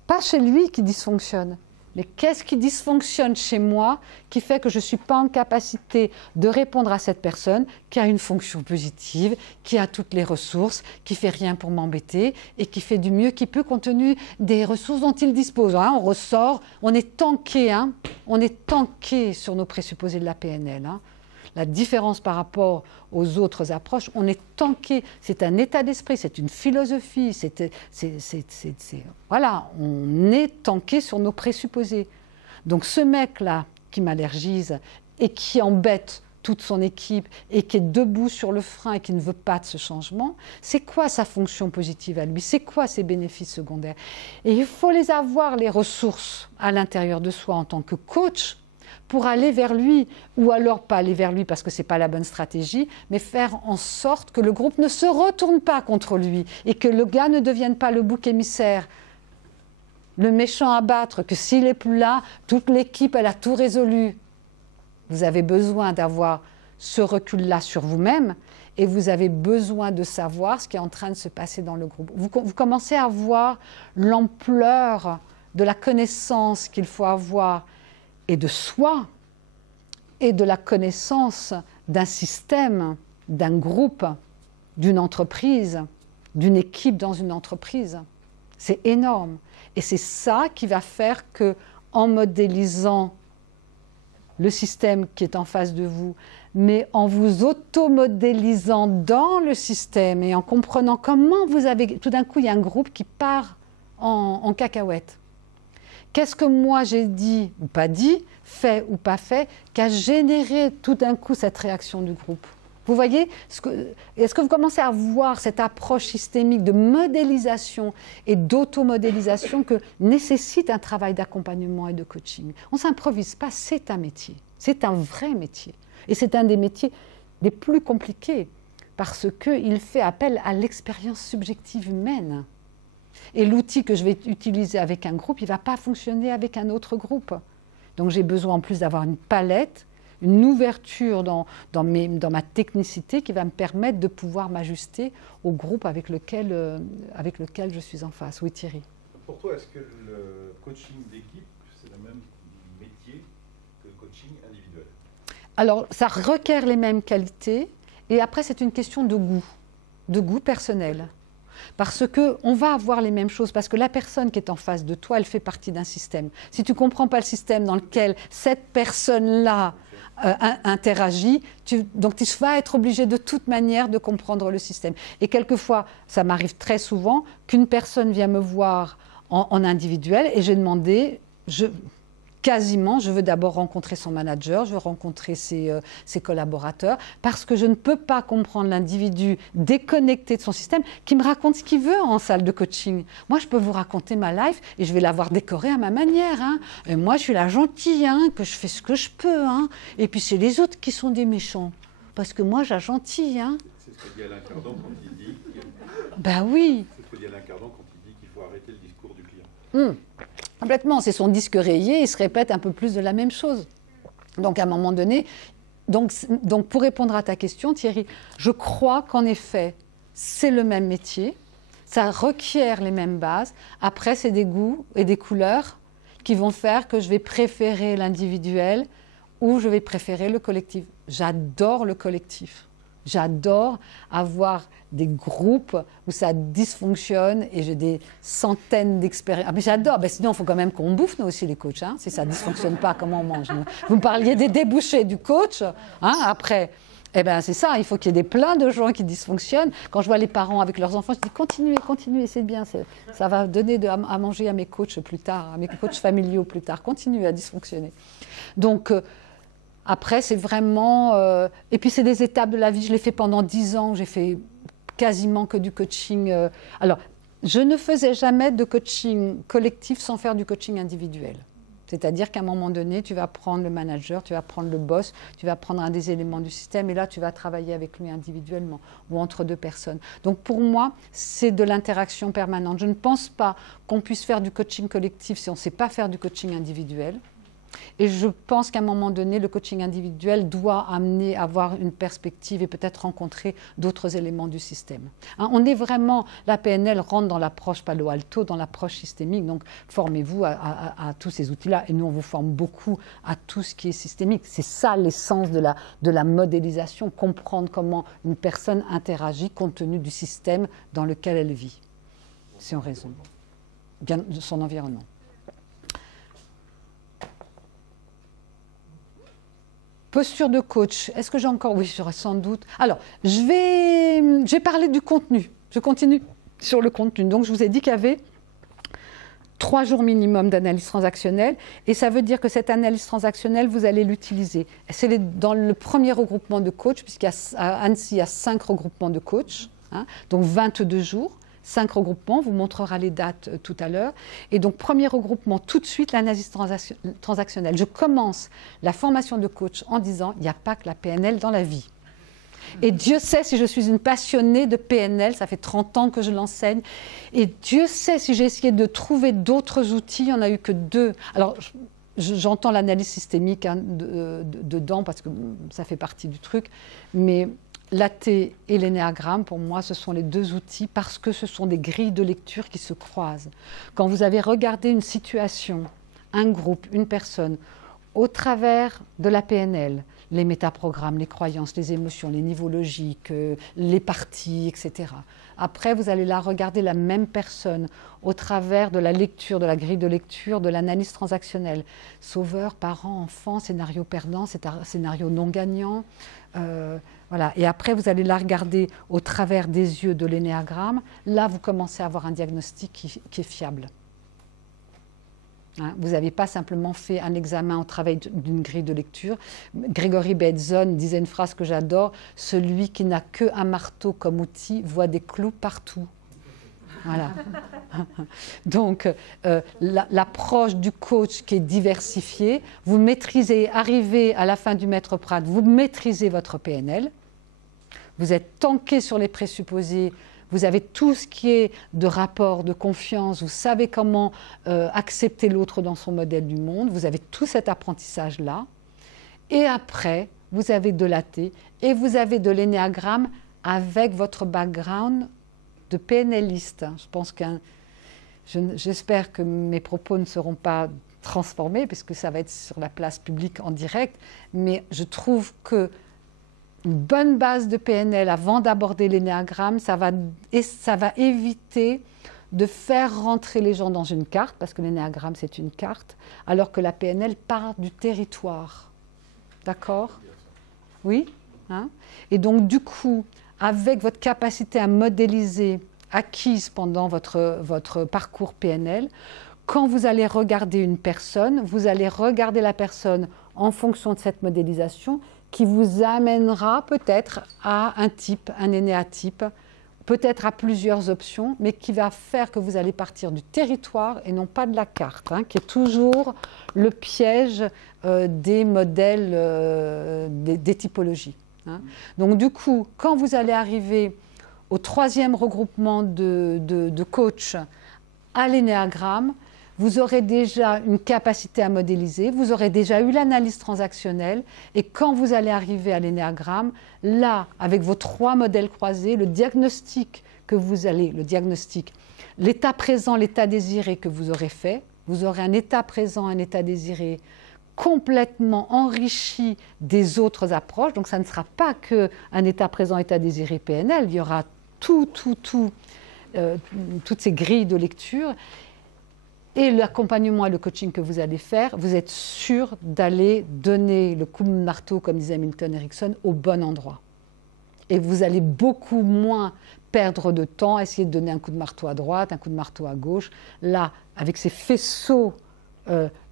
Pas chez lui qui dysfonctionne, mais qu'est-ce qui dysfonctionne chez moi qui fait que je ne suis pas en capacité de répondre à cette personne qui a une fonction positive, qui a toutes les ressources, qui ne fait rien pour m'embêter et qui fait du mieux qu'il peut compte tenu des ressources dont il dispose. Hein, on ressort, on est tanké, hein, on est tanké sur nos présupposés de la PNL. Hein. La différence par rapport aux autres approches, on est tanké, c'est un état d'esprit, c'est une philosophie, voilà, on est tanké sur nos présupposés. Donc ce mec-là qui m'allergise et qui embête toute son équipe et qui est debout sur le frein et qui ne veut pas de ce changement, c'est quoi sa fonction positive à lui? C'est quoi ses bénéfices secondaires? Et il faut les avoir, les ressources à l'intérieur de soi en tant que coach, pour aller vers lui, ou alors pas aller vers lui parce que ce n'est pas la bonne stratégie, mais faire en sorte que le groupe ne se retourne pas contre lui et que le gars ne devienne pas le bouc émissaire, le méchant à battre, que s'il n'est plus là, toute l'équipe, elle a tout résolu. Vous avez besoin d'avoir ce recul-là sur vous-même et vous avez besoin de savoir ce qui est en train de se passer dans le groupe. Vous commencez à voir l'ampleur de la connaissance qu'il faut avoir et de soi, et de la connaissance d'un système, d'un groupe, d'une entreprise, d'une équipe dans une entreprise. C'est énorme. Et c'est ça qui va faire que, en modélisant le système qui est en face de vous, mais en vous automodélisant dans le système et en comprenant comment vous avez... Tout d'un coup, il y a un groupe qui part en cacahuète. Qu'est-ce que moi j'ai dit ou pas dit, fait ou pas fait, qui a généré tout d'un coup cette réaction du groupe? Vous voyez, est-ce que vous commencez à voir cette approche systémique de modélisation et d'automodélisation que nécessite un travail d'accompagnement et de coaching? On ne s'improvise pas, c'est un métier, c'est un vrai métier. Et c'est un des métiers les plus compliqués parce qu'il fait appel à l'expérience subjective humaine. Et l'outil que je vais utiliser avec un groupe, il ne va pas fonctionner avec un autre groupe. Donc j'ai besoin en plus d'avoir une palette, une ouverture dans ma technicité qui va me permettre de pouvoir m'ajuster au groupe avec lequel je suis en face. Oui, Thierry. Pour toi, est-ce que le coaching d'équipe, c'est le même métier que le coaching individuel? Alors, ça requiert les mêmes qualités. Et après, c'est une question de goût personnel. Parce qu'on va avoir les mêmes choses, parce que la personne qui est en face de toi, elle fait partie d'un système. Si tu ne comprends pas le système dans lequel cette personne-là interagit, donc tu vas être obligé de toute manière de comprendre le système. Et quelquefois, ça m'arrive très souvent, qu'une personne vient me voir en individuel et j'ai demandé, quasiment, je veux d'abord rencontrer son manager, je veux rencontrer ses collaborateurs, parce que je ne peux pas comprendre l'individu déconnecté de son système qui me raconte ce qu'il veut en salle de coaching. Moi, je peux vous raconter ma life et je vais l'avoir décorée à ma manière. Hein. Et moi, je suis la gentille, hein, que je fais ce que je peux. Hein. Et puis, c'est les autres qui sont des méchants. Parce que moi, j'ai la gentille. Hein. C'est ce que dit Alain Cardon quand il dit... Ben oui. C'est ce que dit Alain Cardon quand il dit qu'il faut arrêter le discours du client. Complètement, c'est son disque rayé, il se répète un peu plus de la même chose. Donc à un moment donné, donc pour répondre à ta question Thierry, je crois qu'en effet, c'est le même métier, ça requiert les mêmes bases, après c'est des goûts et des couleurs qui vont faire que je vais préférer l'individuel ou je vais préférer le collectif. J'adore le collectif. J'adore avoir des groupes où ça dysfonctionne et j'ai des centaines d'expériences. Ah, mais j'adore, ben sinon il faut quand même qu'on bouffe nous aussi les coachs. Hein. Si ça ne dysfonctionne pas, comment on mange? Vous me parliez des débouchés du coach, hein, après. Eh ben c'est ça, il faut qu'il y ait plein de gens qui dysfonctionnent. Quand je vois les parents avec leurs enfants, je dis continuez, c'est bien. Ça va donner à manger à mes coachs plus tard, à mes coachs familiaux plus tard. Continuez à dysfonctionner. Donc... après, c'est vraiment... et puis, c'est des étapes de la vie. Je l'ai fait pendant 10 ans. J'ai fait quasiment que du coaching. Alors, je ne faisais jamais de coaching collectif sans faire du coaching individuel. C'est-à-dire qu'à un moment donné, tu vas prendre le manager, tu vas prendre le boss, tu vas prendre un des éléments du système et là, tu vas travailler avec lui individuellement ou entre deux personnes. Donc, pour moi, c'est de l'interaction permanente. Je ne pense pas qu'on puisse faire du coaching collectif si on ne sait pas faire du coaching individuel. Et je pense qu'à un moment donné, le coaching individuel doit amener à avoir une perspective et peut-être rencontrer d'autres éléments du système. Hein, on est vraiment, la PNL rentre dans l'approche Palo Alto, dans l'approche systémique, donc formez-vous à tous ces outils-là. Et nous, on vous forme beaucoup à tout ce qui est systémique. C'est ça l'essence de la modélisation, comprendre comment une personne interagit compte tenu du système dans lequel elle vit, si on résume. Bien, de son environnement. Posture de coach, est-ce que j'ai encore... Oui, j'aurais sans doute... Alors, je vais parler du contenu. Je continue sur le contenu. Donc, je vous ai dit qu'il y avait 3 jours minimum d'analyse transactionnelle. Et ça veut dire que cette analyse transactionnelle, vous allez l'utiliser. C'est dans le premier regroupement de coach, puisqu'à Annecy, il y a 5 regroupements de coach. Hein, donc, 22 jours. 5 regroupements, on vous montrera les dates tout à l'heure. Et donc, premier regroupement, tout de suite, l'analyse transactionnelle. Je commence la formation de coach en disant, il n'y a pas que la PNL dans la vie. Et Dieu sait si je suis une passionnée de PNL, ça fait 30 ans que je l'enseigne. Et Dieu sait si j'ai essayé de trouver d'autres outils, il n'y en a eu que 2. Alors, j'entends l'analyse systémique hein, dedans, parce que ça fait partie du truc, mais... l'AT et l'énéagramme, pour moi, ce sont les 2 outils parce que ce sont des grilles de lecture qui se croisent. Quand vous avez regardé une situation, un groupe, une personne, au travers de la PNL, les métaprogrammes, les croyances, les émotions, les niveaux logiques, les parties, etc. Après, vous allez là regarder la même personne au travers de la lecture, de la grille de lecture, de l'analyse transactionnelle. Sauveur, parent, enfant, scénario perdant, scénario non gagnant. Voilà. Et après, vous allez la regarder au travers des yeux de l'énéagramme. Là, vous commencez à avoir un diagnostic qui est fiable. Hein, vous n'avez pas simplement fait un examen au travail d'une grille de lecture. Gregory Bateson disait une phrase que j'adore, « Celui qui n'a qu'un marteau comme outil voit des clous partout ». Voilà. Donc, l'approche du coach qui est diversifiée, vous maîtrisez, arrivez à la fin du maître Pratt, vous maîtrisez votre PNL, vous êtes tanké sur les présupposés, vous avez tout ce qui est de rapport, de confiance, vous savez comment accepter l'autre dans son modèle du monde, vous avez tout cet apprentissage-là, et après, vous avez de l'AT, et vous avez de l'énéagramme avec votre background de PNListe. Je pense j'espère que mes propos ne seront pas transformés, puisque ça va être sur la place publique en direct, mais je trouve que une bonne base de PNL avant d'aborder l'énéagramme, ça va éviter de faire rentrer les gens dans une carte, parce que l'énéagramme c'est une carte, alors que la PNL part du territoire. D'accord? Oui, hein? Et donc du coup, avec votre capacité à modéliser acquise pendant votre parcours PNL, quand vous allez regarder une personne, vous allez regarder la personne en fonction de cette modélisation qui vous amènera peut-être à un type, un énéatype, peut-être à plusieurs options, mais qui va faire que vous allez partir du territoire et non pas de la carte, qui est toujours le piège des modèles, des typologies. Donc du coup, quand vous allez arriver au troisième regroupement de coachs à l'énéagramme, vous aurez déjà une capacité à modéliser, vous aurez déjà eu l'analyse transactionnelle, et quand vous allez arriver à l'énéagramme, là, avec vos 3 modèles croisés, le diagnostic que vous allez, l'état présent, l'état désiré que vous aurez fait, vous aurez un état présent, un état désiré complètement enrichi des autres approches, donc ça ne sera pas qu'un état présent, état désiré, PNL, il y aura toutes ces grilles de lecture. Et l'accompagnement et le coaching que vous allez faire, vous êtes sûr d'aller donner le coup de marteau, comme disait Milton Erickson, au bon endroit. Et vous allez beaucoup moins perdre de temps à essayer de donner un coup de marteau à droite, un coup de marteau à gauche. Là, avec ces faisceaux,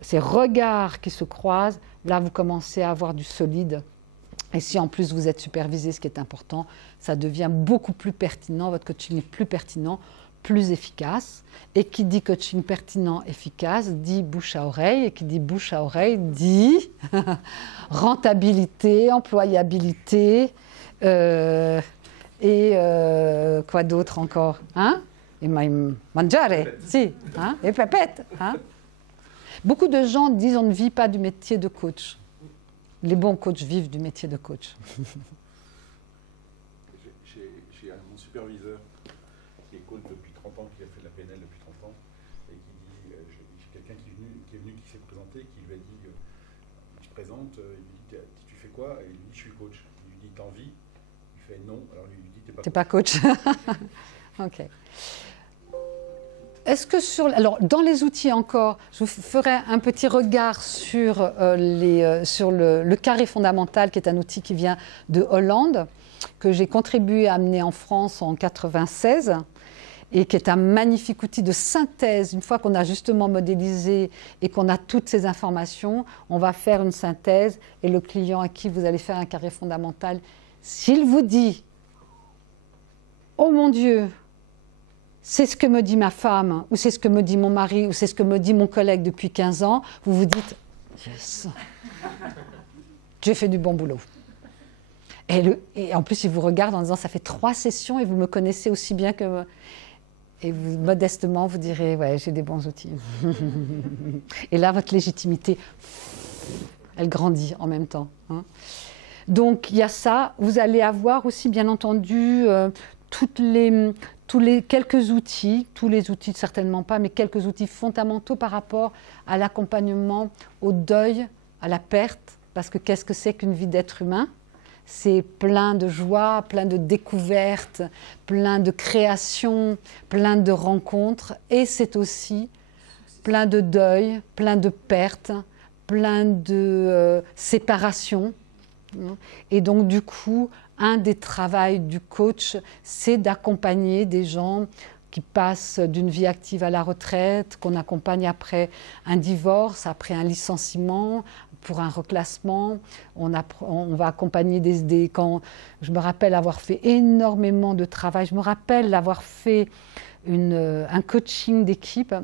ces regards qui se croisent, là, vous commencez à avoir du solide. Et si en plus vous êtes supervisé, ce qui est important, ça devient beaucoup plus pertinent, votre coaching est plus pertinent, plus efficace. Et qui dit coaching pertinent, efficace, dit bouche à oreille. Et qui dit bouche à oreille, dit rentabilité, employabilité, et quoi d'autre encore, Et mangiare, si, et pépette. Beaucoup de gens disent on ne vit pas du métier de coach. Les bons coachs vivent du métier de coach. J'ai mon superviseur qui est coach depuis 30 ans, qui a fait de la PNL depuis 30 ans, et qui dit, j'ai quelqu'un qui est venu, qui s'est présenté, qui lui a dit, je te présente, il lui dit, tu fais quoi? Et il lui dit, je suis coach. Il lui dit, t'as envie? Il fait non, alors il lui dit, t'es pas coach. Ok. Est-ce que alors, dans les outils encore, je vous ferai un petit regard sur, sur le carré fondamental, qui est un outil qui vient de Hollande, que j'ai contribué à amener en France en 1996, et qui est un magnifique outil de synthèse. Une fois qu'on a justement modélisé et qu'on a toutes ces informations, on va faire une synthèse, et le client à qui vous allez faire un carré fondamental, s'il vous dit « Oh mon Dieu !» c'est ce que me dit ma femme, ou c'est ce que me dit mon mari, ou c'est ce que me dit mon collègue depuis 15 ans, vous vous dites « Yes, j'ai fait du bon boulot ». Et en plus, il vous regarde en disant « Ça fait 3 sessions et vous me connaissez aussi bien que… » Et vous, modestement, vous direz « Ouais, j'ai des bons outils. » Et là, votre légitimité, elle grandit en même temps. Donc, il y a ça. Vous allez avoir aussi, bien entendu, tous les quelques outils, tous les outils certainement pas, mais quelques outils fondamentaux par rapport à l'accompagnement au deuil, à la perte, parce que qu'est-ce que c'est qu'une vie d'être humain? C'est plein de joie, plein de découvertes, plein de créations, plein de rencontres, et c'est aussi plein de deuil, plein de pertes, plein de séparations. Et donc du coup, un des travaux du coach, c'est d'accompagner des gens qui passent d'une vie active à la retraite, qu'on accompagne après un divorce, après un licenciement, pour un reclassement. On va accompagner quand je me rappelle avoir fait énormément de travail. Je me rappelle avoir fait un coaching d'équipe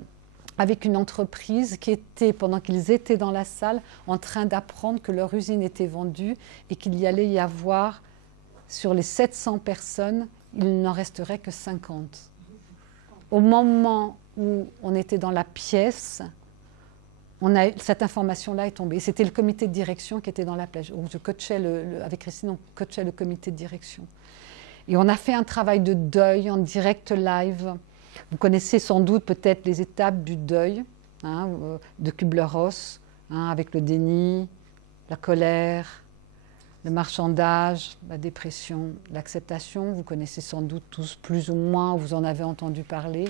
avec une entreprise qui était, pendant qu'ils étaient dans la salle, en train d'apprendre que leur usine était vendue et qu'il y allait y avoir, sur les 700 personnes, il n'en resterait que 50. Au moment où on était dans la pièce, cette information-là est tombée. C'était le comité de direction qui était dans la plage. Je coachais avec Christine, on coachait le comité de direction. Et on a fait un travail de deuil en direct live. Vous connaissez sans doute peut-être les étapes du deuil, de Kubler-Ross, avec le déni, la colère, le marchandage, la dépression, l'acceptation. Vous connaissez sans doute tous plus ou moins, vous en avez entendu parler.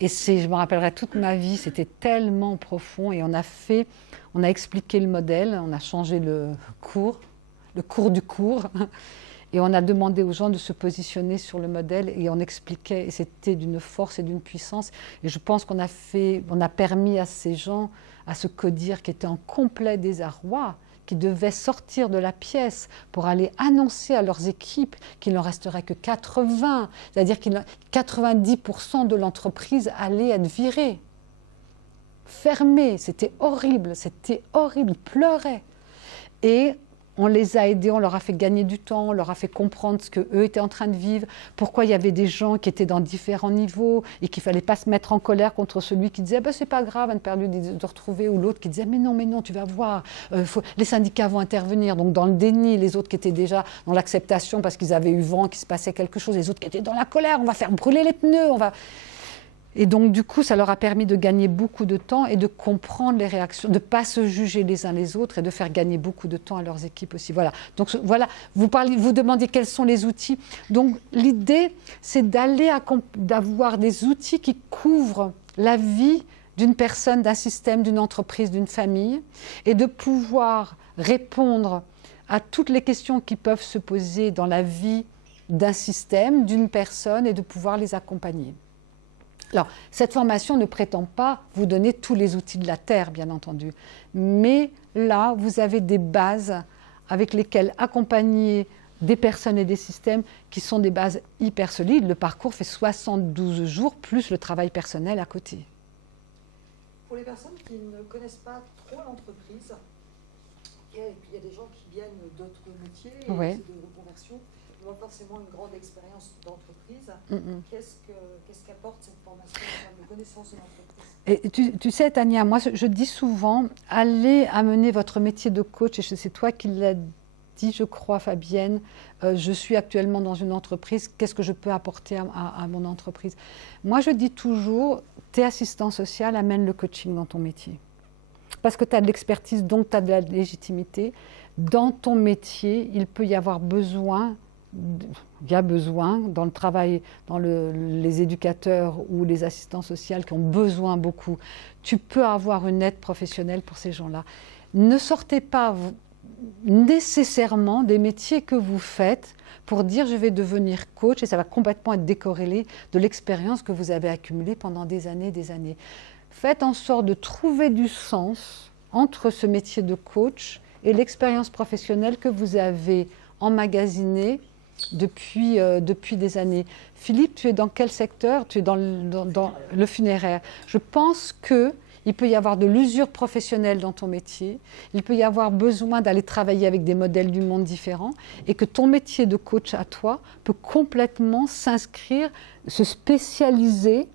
Et je me rappellerai toute ma vie, c'était tellement profond. Et on a expliqué le modèle, on a changé le cours du cours. Et on a demandé aux gens de se positionner sur le modèle et on expliquait, et c'était d'une force et d'une puissance. Et je pense qu'on a permis à ces gens, à ce codir qui était en complet désarroi, qui devaient sortir de la pièce pour aller annoncer à leurs équipes qu'il n'en resterait que 80, c'est-à-dire que 90% de l'entreprise allait être virée, fermée. C'était horrible, ils pleuraient. Et on les a aidés, on leur a fait gagner du temps, on leur a fait comprendre ce qu'eux étaient en train de vivre, pourquoi il y avait des gens qui étaient dans différents niveaux et qu'il ne fallait pas se mettre en colère contre celui qui disait c'est pas grave, on a perdu de retrouver, ou l'autre qui disait mais non, tu vas voir, les syndicats vont intervenir. Donc dans le déni, les autres qui étaient déjà dans l'acceptation parce qu'ils avaient eu vent, qu'il se passait quelque chose, les autres qui étaient dans la colère, on va faire brûler les pneus, Et donc, du coup, ça leur a permis de gagner beaucoup de temps et de comprendre les réactions, de ne pas se juger les uns les autres et de faire gagner beaucoup de temps à leurs équipes aussi. Voilà. Donc, voilà, vous demandez quels sont les outils. Donc, l'idée, c'est d'avoir des outils qui couvrent la vie d'une personne, d'un système, d'une entreprise, d'une famille, et de pouvoir répondre à toutes les questions qui peuvent se poser dans la vie d'un système, d'une personne, et de pouvoir les accompagner. Alors, cette formation ne prétend pas vous donner tous les outils de la Terre, bien entendu. Mais là, vous avez des bases avec lesquelles accompagner des personnes et des systèmes qui sont des bases hyper solides. Le parcours fait 72 jours, plus le travail personnel à côté. Pour les personnes qui ne connaissent pas trop l'entreprise, il y a des gens qui viennent d'autres métiers, Ouais. de reconversion, qui n'ont pas forcément une grande expérience d'entreprise. Qu'est-ce qu'apporte cette formation en termes de connaissance de l'entreprise? Et tu sais, Tania, moi je dis souvent, allez amener votre métier de coach, et c'est toi qui l'as dit, je crois, Fabienne, je suis actuellement dans une entreprise, qu'est-ce que je peux apporter à mon entreprise? Moi je dis toujours, tu es assistant social, amène le coaching dans ton métier. Parce que tu as de l'expertise, donc tu as de la légitimité. Dans ton métier, il peut y avoir besoin, il y a besoin dans le travail, dans les éducateurs ou les assistants sociaux qui ont besoin beaucoup. Tu peux avoir une aide professionnelle pour ces gens-là. Ne sortez pas nécessairement des métiers que vous faites pour dire je vais devenir coach, et ça va complètement être décorrélé de l'expérience que vous avez accumulée pendant des années et des années. Faites en sorte de trouver du sens entre ce métier de coach et l'expérience professionnelle que vous avez emmagasinée depuis des années. Philippe, tu es dans quel secteur? Tu es dans le funéraire. Je pense qu'il peut y avoir de l'usure professionnelle dans ton métier, il peut y avoir besoin d'aller travailler avec des modèles du monde différents, et que ton métier de coach à toi peut complètement s'inscrire, se spécialiser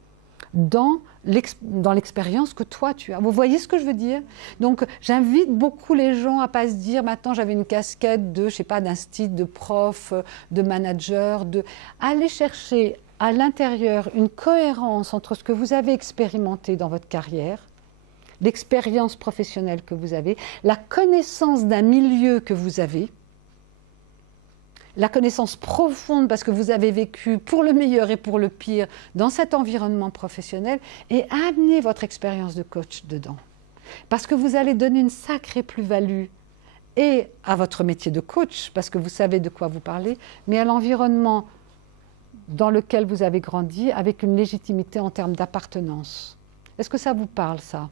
dans l'expérience que toi tu as. Vous voyez ce que je veux dire? Donc j'invite beaucoup les gens à ne pas se dire maintenant j'avais une casquette de, je sais pas, d'instit, de prof, de manager, aller chercher à l'intérieur une cohérence entre ce que vous avez expérimenté dans votre carrière, l'expérience professionnelle que vous avez, la connaissance d'un milieu que vous avez, la connaissance profonde parce que vous avez vécu pour le meilleur et pour le pire dans cet environnement professionnel, et amener votre expérience de coach dedans. Parce que vous allez donner une sacrée plus-value et à votre métier de coach, parce que vous savez de quoi vous parlez, mais à l'environnement dans lequel vous avez grandi avec une légitimité en termes d'appartenance. Est-ce que ça vous parle, ça?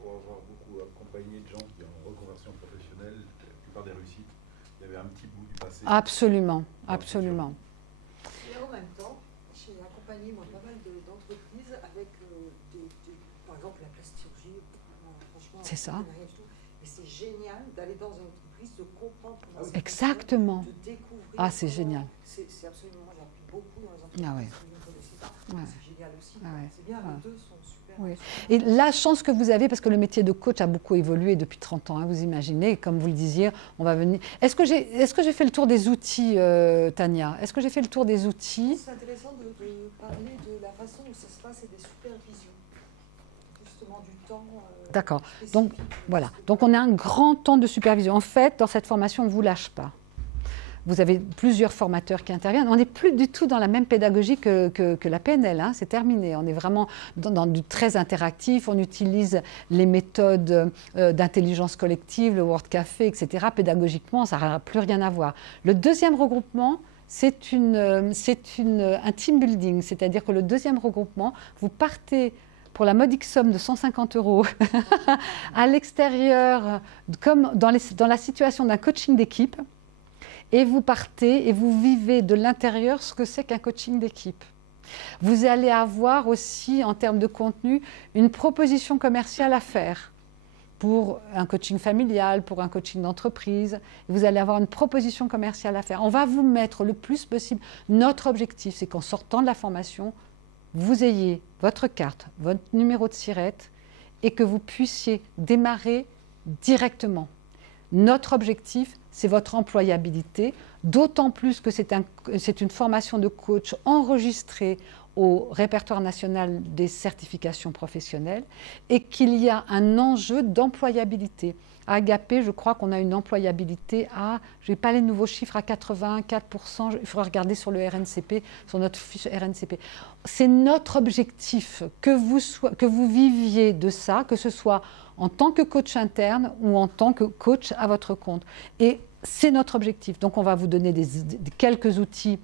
Pour avoir beaucoup accompagné de gens qui en reconversion professionnelle, la plupart des réussites, il y avait un petit bout du passé. Absolument, absolument. Et en même temps, j'ai accompagné moi pas mal d'entreprises avec par exemple la plasturgie. Franchement, c'est ça. Rien du tout. Et c'est génial d'aller dans une entreprise, de comprendre comment ça Exactement. fonctionne, de découvrir. Ah, c'est génial. C'est absolument, moi j'ai appris beaucoup dans les entreprises Ah ouais. que je ne connaissais pas. Ouais. C'est génial aussi. Ah ouais. C'est bien, Ah. les deux sont super. Oui. Et la chance que vous avez, parce que le métier de coach a beaucoup évolué depuis 30 ans, hein, vous imaginez, comme vous le disiez, on va venir... Est-ce que j'ai fait le tour des outils, Tania? Est-ce que j'ai fait le tour des outils? C'est intéressant de parler de la façon où ça se passe et des supervisions, justement du temps. D'accord. Donc, voilà. Donc, on a un grand temps de supervision. En fait, dans cette formation, on ne vous lâche pas. vous avez plusieurs formateurs qui interviennent. On n'est plus du tout dans la même pédagogie que la PNL, hein, c'est terminé. On est vraiment dans du très interactif, on utilise les méthodes d'intelligence collective, le Word Café, etc. Pédagogiquement, ça n'a plus rien à voir. Le deuxième regroupement, c'est un team building, c'est-à-dire que le deuxième regroupement, vous partez pour la modique somme de 150 € à l'extérieur, comme dans la situation d'un coaching d'équipe, et vous partez et vous vivez de l'intérieur ce que c'est qu'un coaching d'équipe. Vous allez avoir aussi, en termes de contenu, une proposition commerciale à faire pour un coaching familial, pour un coaching d'entreprise. Vous allez avoir une proposition commerciale à faire. On va vous mettre le plus possible. Notre objectif, c'est qu'en sortant de la formation, vous ayez votre carte, votre numéro de SIRET et que vous puissiez démarrer directement. Notre objectif, c'est votre employabilité, d'autant plus que c'est une formation de coach enregistrée au répertoire national des certifications professionnelles et qu'il y a un enjeu d'employabilité. À Agapé, je crois qu'on a une employabilité à, je n'ai pas les nouveaux chiffres, à 84%, il faudra regarder sur le RNCP, sur notre fiche RNCP. C'est notre objectif, que vous viviez de ça, que ce soit en tant que coach interne ou en tant que coach à votre compte. Et c'est notre objectif. Donc on va vous donner quelques outils,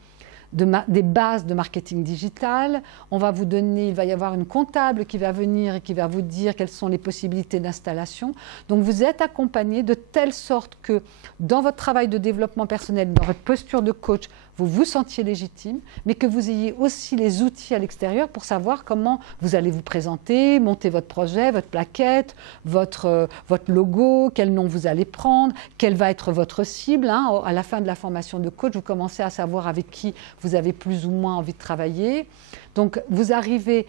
des bases de marketing digital. On va vous donner, il va y avoir une comptable qui va venir et qui va vous dire quelles sont les possibilités d'installation. Donc vous êtes accompagné de telle sorte que dans votre travail de développement personnel, dans votre posture de coach, vous vous sentiez légitime, mais que vous ayez aussi les outils à l'extérieur pour savoir comment vous allez vous présenter, monter votre projet, votre plaquette, votre logo, quel nom vous allez prendre, quelle va être votre cible. Hein. À la fin de la formation de coach, vous commencez à savoir avec qui vous avez plus ou moins envie de travailler. Donc, vous arrivez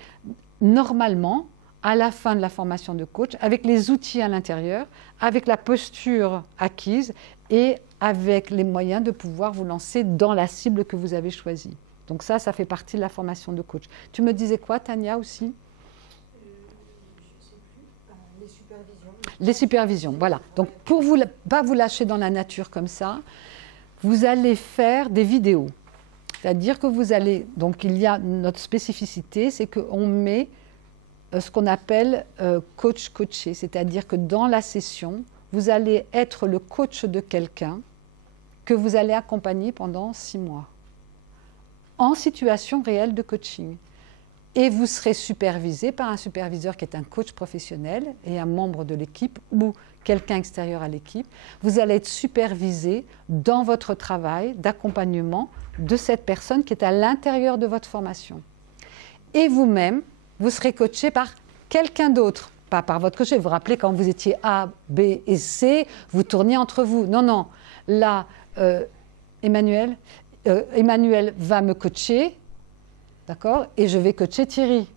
normalement à la fin de la formation de coach avec les outils à l'intérieur, avec la posture acquise et avec les moyens de pouvoir vous lancer dans la cible que vous avez choisie. Donc ça fait partie de la formation de coach. Tu me disais quoi, Tania, aussi ? Je ne sais plus. Les supervisions. Les supervisions, voilà. Donc pour ne pas vous lâcher dans la nature comme ça, vous allez faire des vidéos. C'est-à-dire que vous allez... Donc il y a notre spécificité, c'est qu'on met ce qu'on appelle coach-coaché. C'est-à-dire que dans la session, vous allez être le coach de quelqu'un que vous allez accompagner pendant 6 mois en situation réelle de coaching. Et vous serez supervisé par un superviseur qui est un coach professionnel et un membre de l'équipe ou quelqu'un extérieur à l'équipe. Vous allez être supervisé dans votre travail d'accompagnement de cette personne qui est à l'intérieur de votre formation. Et vous-même, vous serez coaché par quelqu'un d'autre. Pas par votre coach. Vous vous rappelez quand vous étiez A, B et C, vous tourniez entre vous. Non, non. Là, Emmanuel va me coacher, d'accord, et je vais coacher Thierry.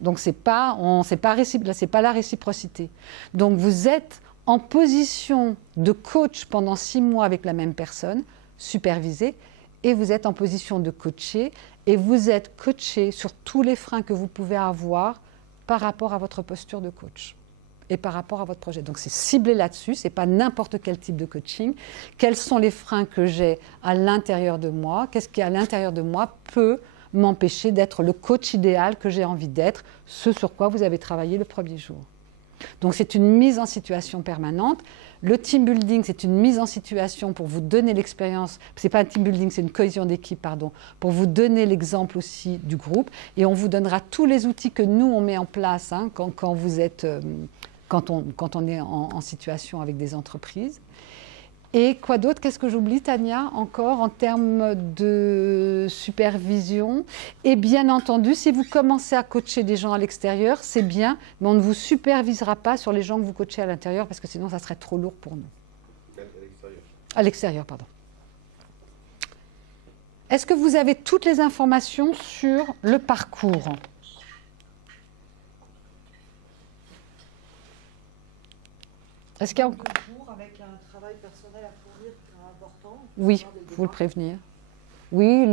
Donc c'est pas la réciprocité. Donc vous êtes en position de coach pendant 6 mois avec la même personne, supervisée, et vous êtes en position de coacher, et vous êtes coaché sur tous les freins que vous pouvez avoir par rapport à votre posture de coach et par rapport à votre projet. Donc c'est ciblé là-dessus, ce n'est pas n'importe quel type de coaching. Quels sont les freins que j'ai à l'intérieur de moi? Qu'est-ce qui à l'intérieur de moi peut m'empêcher d'être le coach idéal que j'ai envie d'être, ce sur quoi vous avez travaillé le premier jour. Donc c'est une mise en situation permanente. Le team building, c'est une mise en situation pour vous donner l'expérience, c'est pas un team building, c'est une cohésion d'équipe, pardon, pour vous donner l'exemple aussi du groupe. Et on vous donnera tous les outils que nous, on met en place hein, quand vous êtes, quand on est en situation avec des entreprises. Et quoi d'autre? Qu'est-ce que j'oublie, Tania, encore en termes de supervision? Et bien entendu, si vous commencez à coacher des gens à l'extérieur, c'est bien, mais on ne vous supervisera pas sur les gens que vous coachez à l'intérieur, parce que sinon, ça serait trop lourd pour nous. À l'extérieur, pardon. Est-ce que vous avez toutes les informations sur le parcours? Est-ce qu'il y a... avec un travail personnel à fournir qui est important. Oui, il faut le prévenir. Oui,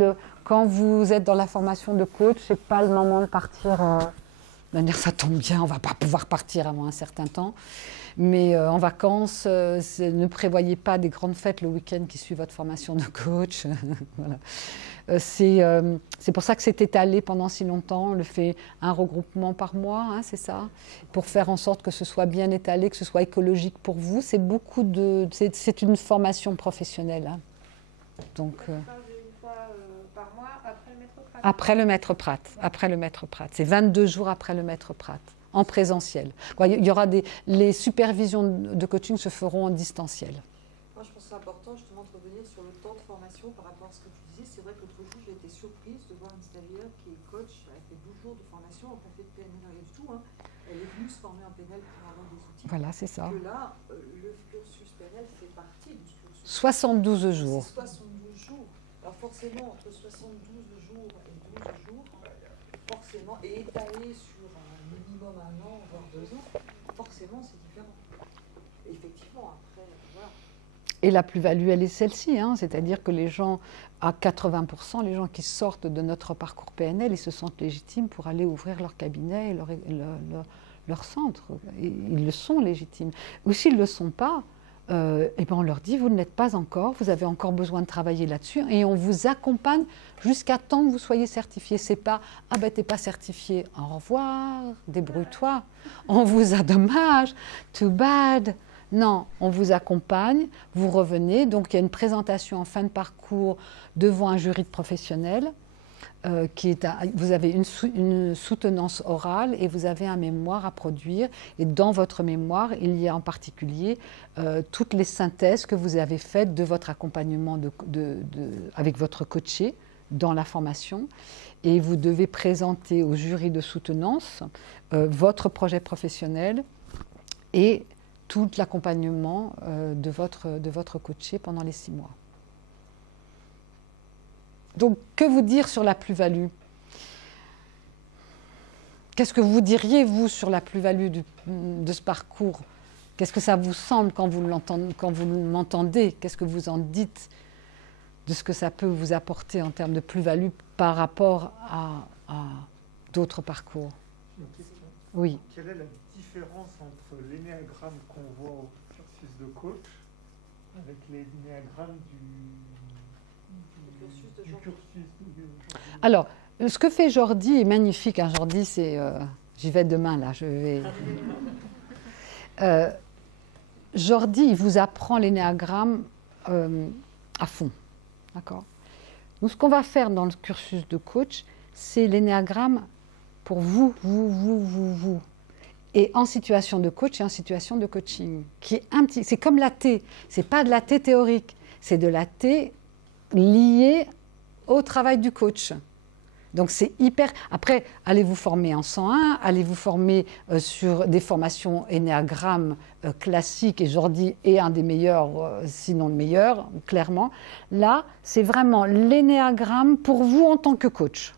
quand vous êtes dans la formation de coach, ce n'est pas le moment de partir De manière, ça tombe bien, on ne va pas pouvoir partir avant un certain temps. Mais en vacances, ne prévoyez pas des grandes fêtes le week-end qui suit votre formation de coach. Voilà. C'est pour ça que c'est étalé pendant si longtemps. On le fait un regroupement par mois, hein, c'est ça, pour faire en sorte que ce soit bien étalé, que ce soit écologique pour vous. C'est une formation professionnelle. Hein. Donc, une fois par mois après le maître Pratt. Après le maître Pratt. C'est 22 jours après le maître Pratt, en présentiel. Il y aura les supervisions de coaching se feront en distanciel. Moi, je pense que c'est important justement de revenir sur le temps de formation par rapport à ce que tu disais. C'est vrai que l'autre jour, j'ai été surprise de voir une stagiaire qui est coach. Elle a fait 12 jours de formation, elle n'a pas fait de PNL, rien du tout. Hein. Elle est venue se former en PNL pour avoir des outils. Voilà, c'est ça. Que là, le cursus PNL fait partie du cursus. 72 jours. C'est 72 jours. Alors forcément, entre 72 jours et 12 jours, forcément, et étalé sur un minimum 1 an, voire 2 ans, forcément, c'est différent. Et effectivement, après, voilà. Et la plus-value, elle est celle-ci, hein, c'est-à-dire que les gens, à 80%, les gens qui sortent de notre parcours PNL, ils se sentent légitimes pour aller ouvrir leur cabinet et leur centre. Et ils le sont légitimes. Ou s'ils ne le sont pas, et ben on leur dit, vous ne l'êtes pas encore, vous avez encore besoin de travailler là-dessus, et on vous accompagne jusqu'à temps que vous soyez certifié. C'est pas, ah ben t'es pas certifié, au revoir, débrouille-toi, on vous a dommage, too bad. Non, on vous accompagne, vous revenez, donc il y a une présentation en fin de parcours devant un jury de professionnels, vous avez une soutenance orale et vous avez un mémoire à produire. Et dans votre mémoire, il y a en particulier toutes les synthèses que vous avez faites de votre accompagnement avec votre coaché dans la formation. Et vous devez présenter au jury de soutenance votre projet professionnel et tout l'accompagnement de votre coaché pendant les 6 mois. Donc, que vous dire sur la plus-value? Qu'est-ce que vous diriez, vous, sur la plus-value de ce parcours? Qu'est-ce que ça vous semble quand vous m'entendez? Qu'est-ce que vous en dites de ce que ça peut vous apporter en termes de plus-value par rapport à d'autres parcours? Oui. Quelle est la différence entre l'énéagramme qu'on voit au cursus de coach avec l'énéagramme du cursus de... Alors, ce que fait Jordi est magnifique. Hein. Jordi, c'est... j'y vais demain, là. Jordi, il vous apprend l'énéagramme à fond. D'accord? Nous, ce qu'on va faire dans le cursus de coach, c'est l'énéagramme pour vous. Et en situation de coach et en situation de coaching. C'est comme la T. Ce n'est pas de la T théorique. C'est de la T liée au travail du coach. Donc c'est hyper... Après, allez vous former en 101, allez vous former sur des formations énéagrammes classiques, et Jordi est un des meilleurs, sinon le meilleur, clairement. Là, c'est vraiment l'énéagramme pour vous en tant que coach.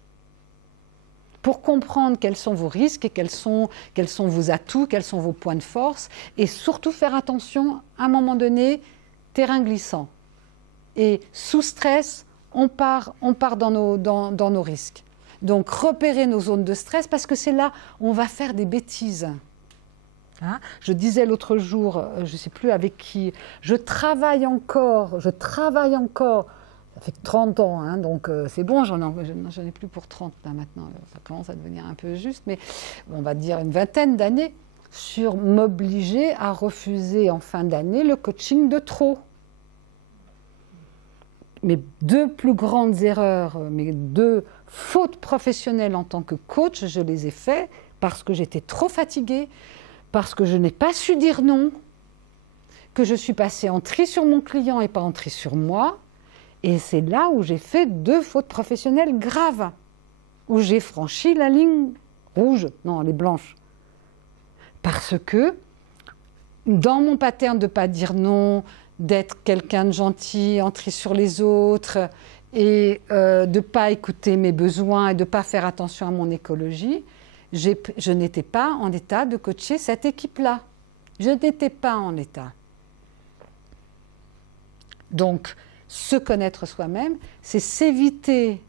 Pour comprendre quels sont vos risques et quels sont vos atouts, quels sont vos points de force, et surtout faire attention, à un moment donné, terrain glissant. Et sous stress, on part dans nos risques. Donc, repérer nos zones de stress, parce que c'est là où on va faire des bêtises. Hein? Je disais l'autre jour, je ne sais plus avec qui, je travaille encore, ça fait 30 ans, hein, donc c'est bon, j'en ai plus pour 30 là, maintenant, ça commence à devenir un peu juste, mais on va dire une vingtaine d'années, sur m'obliger à refuser en fin d'année le coaching de trop. Mes 2 plus grandes erreurs, mes 2 fautes professionnelles en tant que coach, je les ai faites parce que j'étais trop fatiguée, parce que je n'ai pas su dire non, que je suis passée en tri sur mon client et pas en tri sur moi. Et c'est là où j'ai fait 2 fautes professionnelles graves, où j'ai franchi la ligne rouge, non, elle est blanche. Parce que dans mon pattern de ne pas dire non, d'être quelqu'un de gentil, entrer sur les autres et de ne pas écouter mes besoins et de ne pas faire attention à mon écologie, je n'étais pas en état de coacher cette équipe-là. Je n'étais pas en état. Donc, se connaître soi-même, c'est s'éviter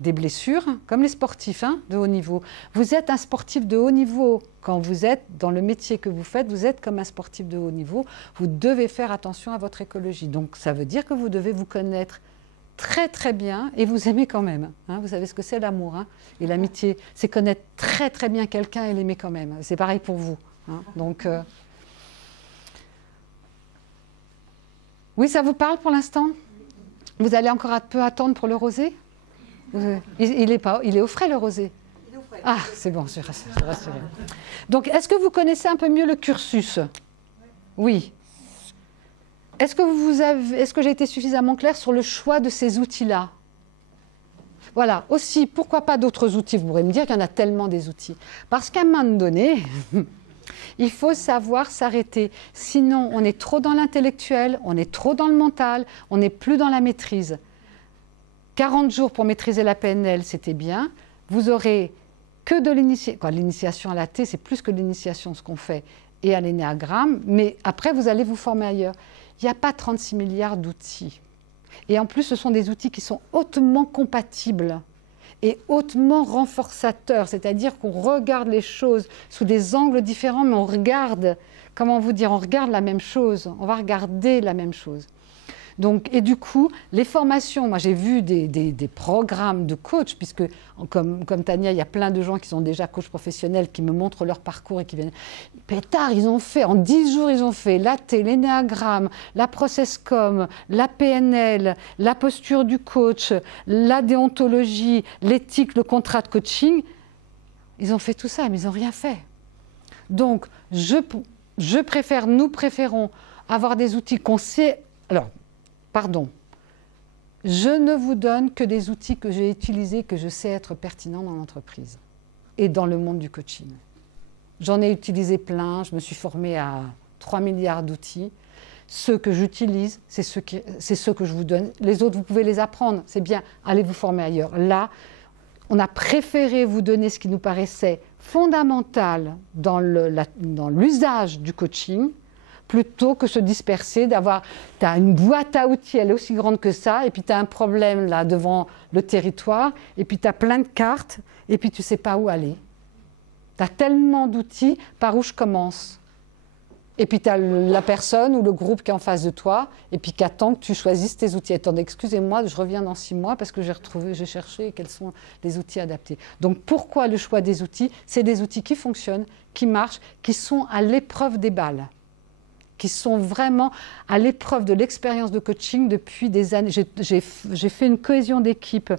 des blessures, comme les sportifs de haut niveau. Vous êtes un sportif de haut niveau. Quand vous êtes dans le métier que vous faites, vous êtes comme un sportif de haut niveau. Vous devez faire attention à votre écologie. Donc ça veut dire que vous devez vous connaître très très bien et vous aimer quand même. Vous savez ce que c'est l'amour et l'amitié. C'est connaître très très bien quelqu'un et l'aimer quand même. C'est pareil pour vous. Donc, oui, ça vous parle pour l'instant? Vous allez encore un peu attendre pour le rosé? Il est au frais le rosé? Il est au frais. Ah, c'est bon, je suis rassurée. Donc, est-ce que vous connaissez un peu mieux le cursus? Oui. Est-ce que j'ai été suffisamment claire sur le choix de ces outils-là? Voilà. Aussi, pourquoi pas d'autres outils? Vous pourrez me dire qu'il y en a tellement des outils. Parce qu'à un moment donné, il faut savoir s'arrêter. Sinon, on est trop dans l'intellectuel, on est trop dans le mental, on n'est plus dans la maîtrise. 40 jours pour maîtriser la PNL, c'était bien. Vous aurez que de l'initiation à la T, c'est plus que l'initiation ce qu'on fait, et à l'énéagramme, mais après, vous allez vous former ailleurs. Il n'y a pas 36 milliards d'outils. Et en plus, ce sont des outils qui sont hautement compatibles et hautement renforçateurs, c'est-à-dire qu'on regarde les choses sous des angles différents, mais on regarde, comment vous dire, on regarde la même chose, on va regarder la même chose. Donc, et du coup, les formations, moi j'ai vu des programmes de coach, puisque comme Tania, il y a plein de gens qui sont déjà coachs professionnels, qui me montrent leur parcours et qui viennent. Pétard, ils ont fait, en 10 jours, ils ont fait l'AT, l'énéagramme, la processcom, la PNL, la posture du coach, la déontologie, l'éthique, le contrat de coaching. Ils ont fait tout ça, mais ils n'ont rien fait. Donc, nous préférons avoir des outils qu'on sait. Alors, pardon, je ne vous donne que des outils que j'ai utilisés, que je sais être pertinents dans l'entreprise et dans le monde du coaching. J'en ai utilisé plein, je me suis formée à 3 milliards d'outils. Ceux que j'utilise, c'est ceux que je vous donne. Les autres, vous pouvez les apprendre, c'est bien, allez vous former ailleurs. Là, on a préféré vous donner ce qui nous paraissait fondamental dans l'usage du coaching, plutôt que se disperser, tu as une boîte à outils, elle est aussi grande que ça, et puis tu as un problème là devant le territoire, et puis tu as plein de cartes, et puis tu ne sais pas où aller. Tu as tellement d'outils, par où je commence? Et puis tu as la personne ou le groupe qui est en face de toi, et puis qui attend que tu choisisses tes outils. Attendez, excusez-moi, je reviens dans 6 mois parce que j'ai cherché quels sont les outils adaptés. Donc pourquoi le choix des outils? C'est des outils qui fonctionnent, qui marchent, qui sont à l'épreuve des balles, qui sont vraiment à l'épreuve de l'expérience de coaching depuis des années. J'ai fait une cohésion d'équipe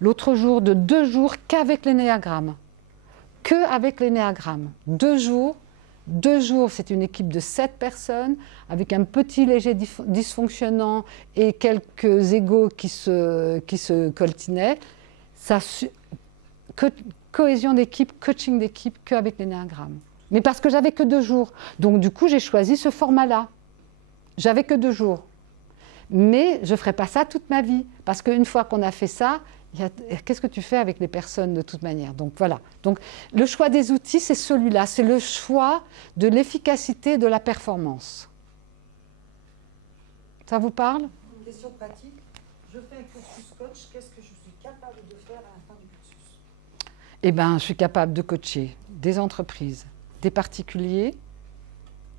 l'autre jour de 2 jours qu'avec l'énéagramme. Qu'avec l'énéagramme. 2 jours, c'est une équipe de 7 personnes avec un petit léger dysfonctionnant et quelques égos qui se coltinaient. Cohésion d'équipe, coaching d'équipe, qu'avec l'énéagramme. Mais parce que j'avais que 2 jours. Donc du coup, j'ai choisi ce format-là. J'avais que 2 jours. Mais je ne ferai pas ça toute ma vie. Parce qu'une fois qu'on a fait ça, qu'est-ce que tu fais avec les personnes de toute manière? Donc voilà. Donc le choix des outils, c'est celui-là. C'est le choix de l'efficacité et de la performance. Ça vous parle? Une question pratique. Je fais un cursus coach. Qu'est-ce que je suis capable de faire à la fin du cursus? Eh bien, je suis capable de coacher des entreprises, des particuliers,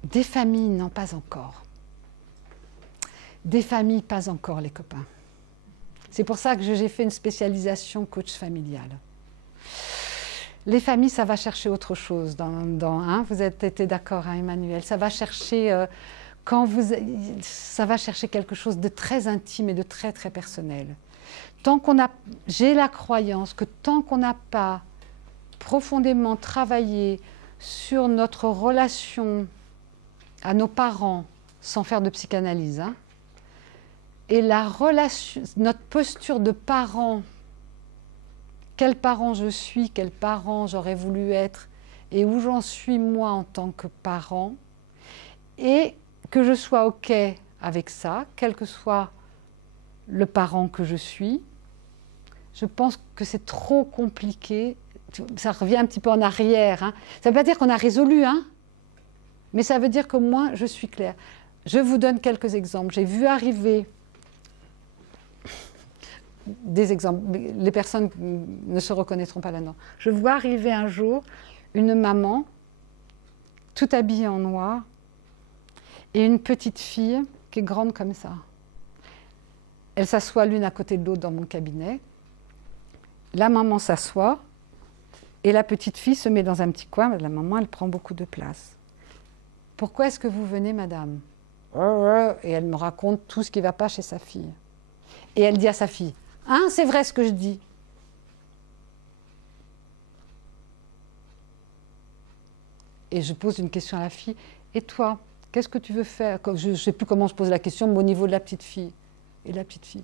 des familles, non pas encore. Des familles, pas encore, les copains. C'est pour ça que j'ai fait une spécialisation coach familial. Les familles, ça va chercher autre chose. Vous avez été d'accord, Emmanuel? Ça va chercher, ça va chercher quelque chose de très intime et de très, très personnel. J'ai la croyance que tant qu'on n'a pas profondément travaillé sur notre relation à nos parents, sans faire de psychanalyse, et notre posture de parent, quel parent je suis, quel parent j'aurais voulu être, et où j'en suis moi en tant que parent, et que je sois OK avec ça, quel que soit le parent que je suis, je pense que c'est trop compliqué. Ça revient un petit peu en arrière. Ça ne veut pas dire qu'on a résolu, mais ça veut dire que moi, je suis claire. Je vous donne quelques exemples. J'ai vu arriver des exemples. Les personnes ne se reconnaîtront pas là-dedans. Je vois arriver un jour une maman, tout habillée en noir, et une petite fille qui est grande comme ça. Elles s'assoient l'une à côté de l'autre dans mon cabinet. La maman s'assoit et la petite fille se met dans un petit coin. La maman, elle prend beaucoup de place. « Pourquoi est-ce que vous venez, madame ?» Et elle me raconte tout ce qui ne va pas chez sa fille. Et elle dit à sa fille, « Hein, c'est vrai ce que je dis ?» Et je pose une question à la fille, « Et toi, qu'est-ce que tu veux faire ?» Je ne sais plus comment je pose la question, mais au niveau de la petite fille. Et la petite fille,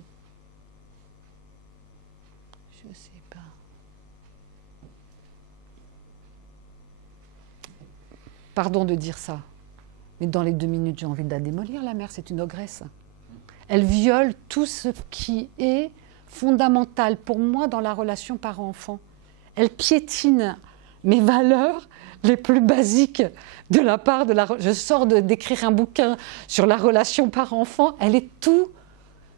je ne sais pas. Pardon de dire ça, mais dans les 2 minutes, j'ai envie de la démolir, la mère, c'est une ogresse. Elle viole tout ce qui est fondamental pour moi dans la relation parent-enfant. Elle piétine mes valeurs les plus basiques de la part de la... Je sors d'écrire un bouquin sur la relation parent-enfant, elle est tout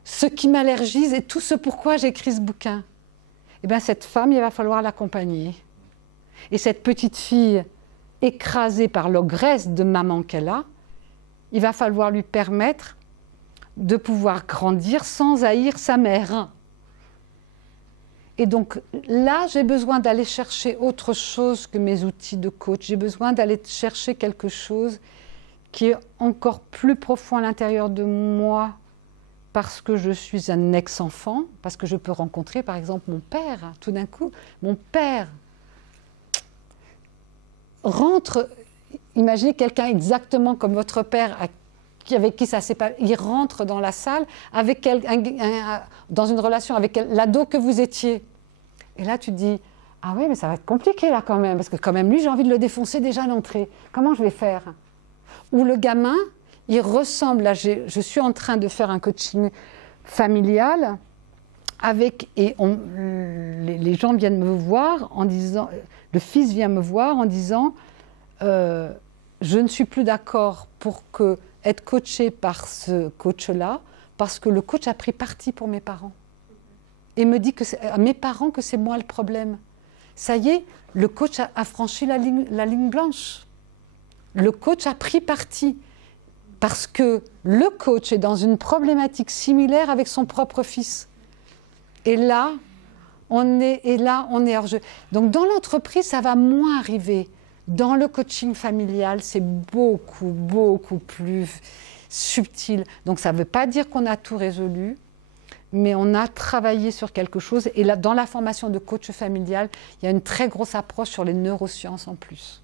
ce qui m'allergise et tout ce pourquoi j'écris ce bouquin. Eh bien, cette femme, il va falloir l'accompagner. Et cette petite fille, écrasée par l'ogresse de maman qu'elle a, il va falloir lui permettre de pouvoir grandir sans haïr sa mère. Et donc là, j'ai besoin d'aller chercher autre chose que mes outils de coach. J'ai besoin d'aller chercher quelque chose qui est encore plus profond à l'intérieur de moi parce que je suis un ex-enfant, parce que je peux rencontrer par exemple mon père. Tout d'un coup, mon père rentre, imaginez quelqu'un exactement comme votre père avec qui ça s'est pas, il rentre dans la salle avec dans une relation avec l'ado que vous étiez. Et là, tu te dis, ah oui, mais ça va être compliqué là quand même, parce que quand même, lui, j'ai envie de le défoncer déjà à l'entrée. Comment je vais faire? Ou le gamin, il ressemble à... Je suis en train de faire un coaching familial les gens viennent me voir en disant... Le fils vient me voir en disant, je ne suis plus d'accord pour être coaché par ce coach-là, parce que le coach a pris parti pour mes parents. Et me dit à mes parents que c'est moi le problème. Ça y est, le coach a franchi la ligne blanche. Le coach a pris parti. Parce que le coach est dans une problématique similaire avec son propre fils. Et là, on est hors jeu. Donc dans l'entreprise, ça va moins arriver. Dans le coaching familial, c'est beaucoup, beaucoup plus subtil. Donc ça ne veut pas dire qu'on a tout résolu, mais on a travaillé sur quelque chose. Et là, dans la formation de coach familial, il y a une très grosse approche sur les neurosciences en plus,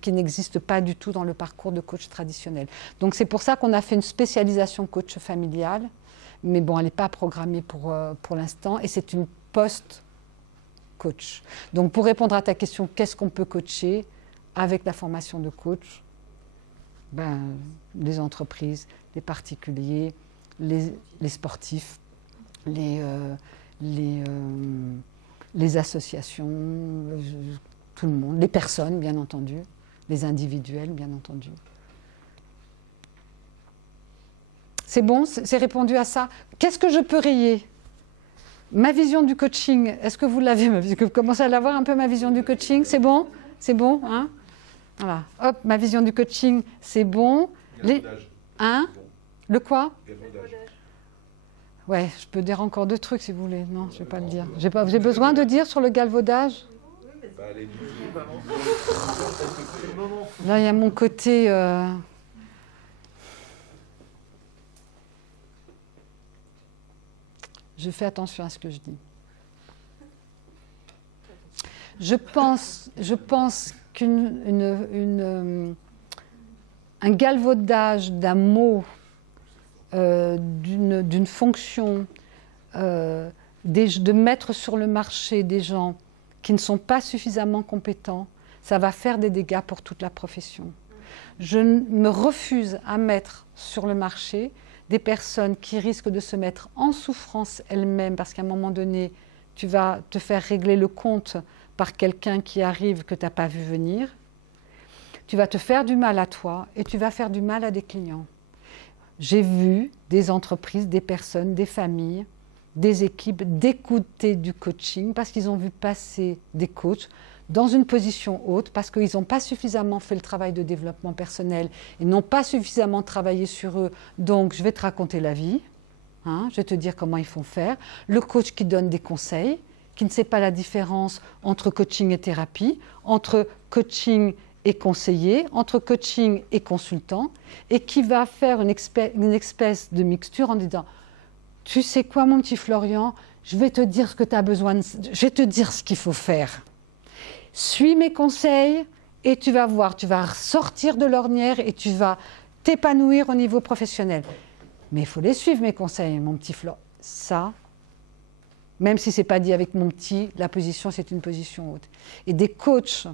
qui n'existe pas du tout dans le parcours de coach traditionnel. Donc c'est pour ça qu'on a fait une spécialisation coach familial, mais bon, elle n'est pas programmée pour l'instant, et c'est une post-coach. Donc pour répondre à ta question, qu'est-ce qu'on peut coacher avec la formation de coach? Les entreprises, les particuliers, les sportifs, les associations, tout le monde, les personnes, bien entendu, les individuels, bien entendu. C'est bon, c'est répondu à ça. Qu'est-ce que je peux rayer? Ma vision du coaching, est-ce que vous l'avez? Est-ce que vous commencez à l'avoir un peu, ma vision du coaching? C'est bon? C'est bon, hein? Voilà. Hop, ma vision du coaching, c'est bon. Hein? Le quoi? Ouais, je peux dire encore 2 trucs si vous voulez. Non, je ne vais pas le dire. J'ai besoin de dire sur le galvaudage? Là, il y a mon côté... Je fais attention à ce que je dis. Je pense qu'un galvaudage d'un mot, d'une fonction, de mettre sur le marché des gens qui ne sont pas suffisamment compétents, ça va faire des dégâts pour toute la profession. Je me refuse à mettre sur le marché des personnes qui risquent de se mettre en souffrance elles-mêmes parce qu'à un moment donné, tu vas te faire régler le compte par quelqu'un qui arrive que tu n'as pas vu venir. Tu vas te faire du mal à toi et tu vas faire du mal à des clients. J'ai vu des entreprises, des personnes, des familles, des des équipes d'écouter du coaching parce qu'ils ont vu passer des coachs dans une position haute, parce qu'ils n'ont pas suffisamment fait le travail de développement personnel, ils n'ont pas suffisamment travaillé sur eux, donc je vais te raconter la vie, hein, je vais te dire comment ils font faire. Le coach qui donne des conseils, qui ne sait pas la différence entre coaching et thérapie, entre coaching et conseiller, entre coaching et consultant, et qui va faire une espèce de mixture en disant « Tu sais quoi mon petit Florian, je vais te dire ce que tu as besoin, je vais te dire ce qu'il faut faire. Suis mes conseils et tu vas voir, tu vas sortir de l'ornière et tu vas t'épanouir au niveau professionnel. Mais il faut les suivre mes conseils, mon petit Florian. » Ça, même si ce n'est pas dit avec mon petit, la position c'est une position haute. Et des coachs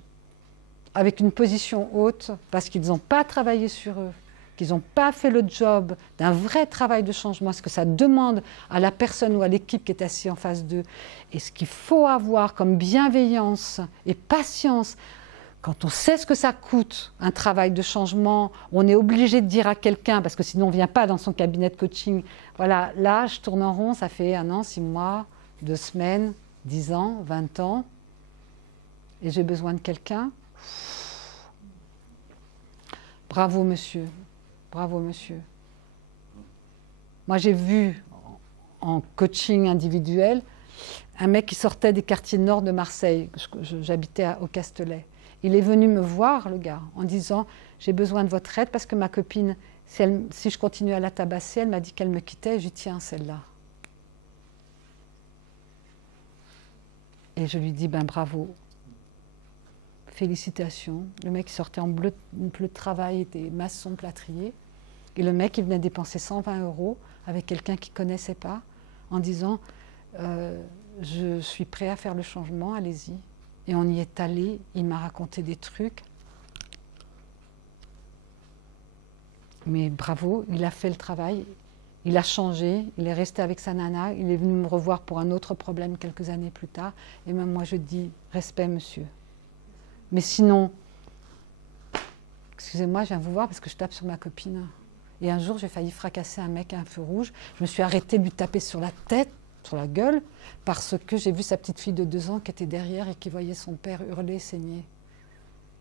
avec une position haute, parce qu'ils n'ont pas travaillé sur eux, qu'ils n'ont pas fait le job d'un vrai travail de changement, ce que ça demande à la personne ou à l'équipe qui est assise en face d'eux, et ce qu'il faut avoir comme bienveillance et patience, quand on sait ce que ça coûte, un travail de changement, on est obligé de dire à quelqu'un, parce que sinon on ne vient pas dans son cabinet de coaching, voilà, là je tourne en rond, ça fait 1 an, 6 mois, 2 semaines, 10 ans, 20 ans, et j'ai besoin de quelqu'un. Bravo monsieur, bravo monsieur. Moi j'ai vu en coaching individuel un mec qui sortait des quartiers nord de Marseille, j'habitais au Castellet. Il est venu me voir, le gars, en disant « J'ai besoin de votre aide parce que ma copine, si je continue à la tabasser, elle m'a dit qu'elle me quittait, j'y tiens celle-là. » Et je lui dis « Ben bravo. Félicitations. » Le mec sortait en bleu de travail, était maçon plâtrier. Et le mec, il venait dépenser 120 € avec quelqu'un qu'il ne connaissait pas, en disant je suis prêt à faire le changement, allez-y. Et on y est allé, il m'a raconté des trucs. Mais bravo, il a fait le travail, il a changé, il est resté avec sa nana, il est venu me revoir pour un autre problème quelques années plus tard. Et même moi, je dis respect, monsieur. Mais sinon, excusez-moi, je viens vous voir parce que je tape sur ma copine. Et un jour, j'ai failli fracasser un mec à un feu rouge. Je me suis arrêtée de lui taper sur la tête, sur la gueule, parce que j'ai vu sa petite fille de 2 ans qui était derrière et qui voyait son père hurler, saigner.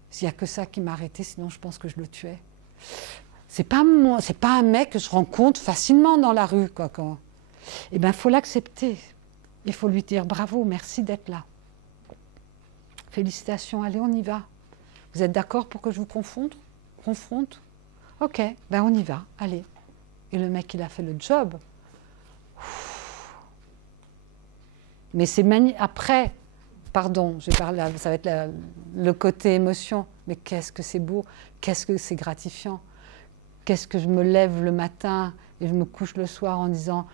S'il n'y a que ça qui m'a arrêtée, sinon je pense que je le tuais. C'est pas un mec que je rencontre facilement dans la rue, quoi. Eh bien, il faut l'accepter. Il faut lui dire bravo, merci d'être là. Félicitations, allez, on y va. Vous êtes d'accord pour que je vous confronte? Ok, ben on y va, allez. Et le mec, il a fait le job. Mais c'est après, pardon, je vais parler, ça va être le côté émotion, mais qu'est-ce que c'est beau, qu'est-ce que c'est gratifiant, qu'est-ce que je me lève le matin et je me couche le soir en disant,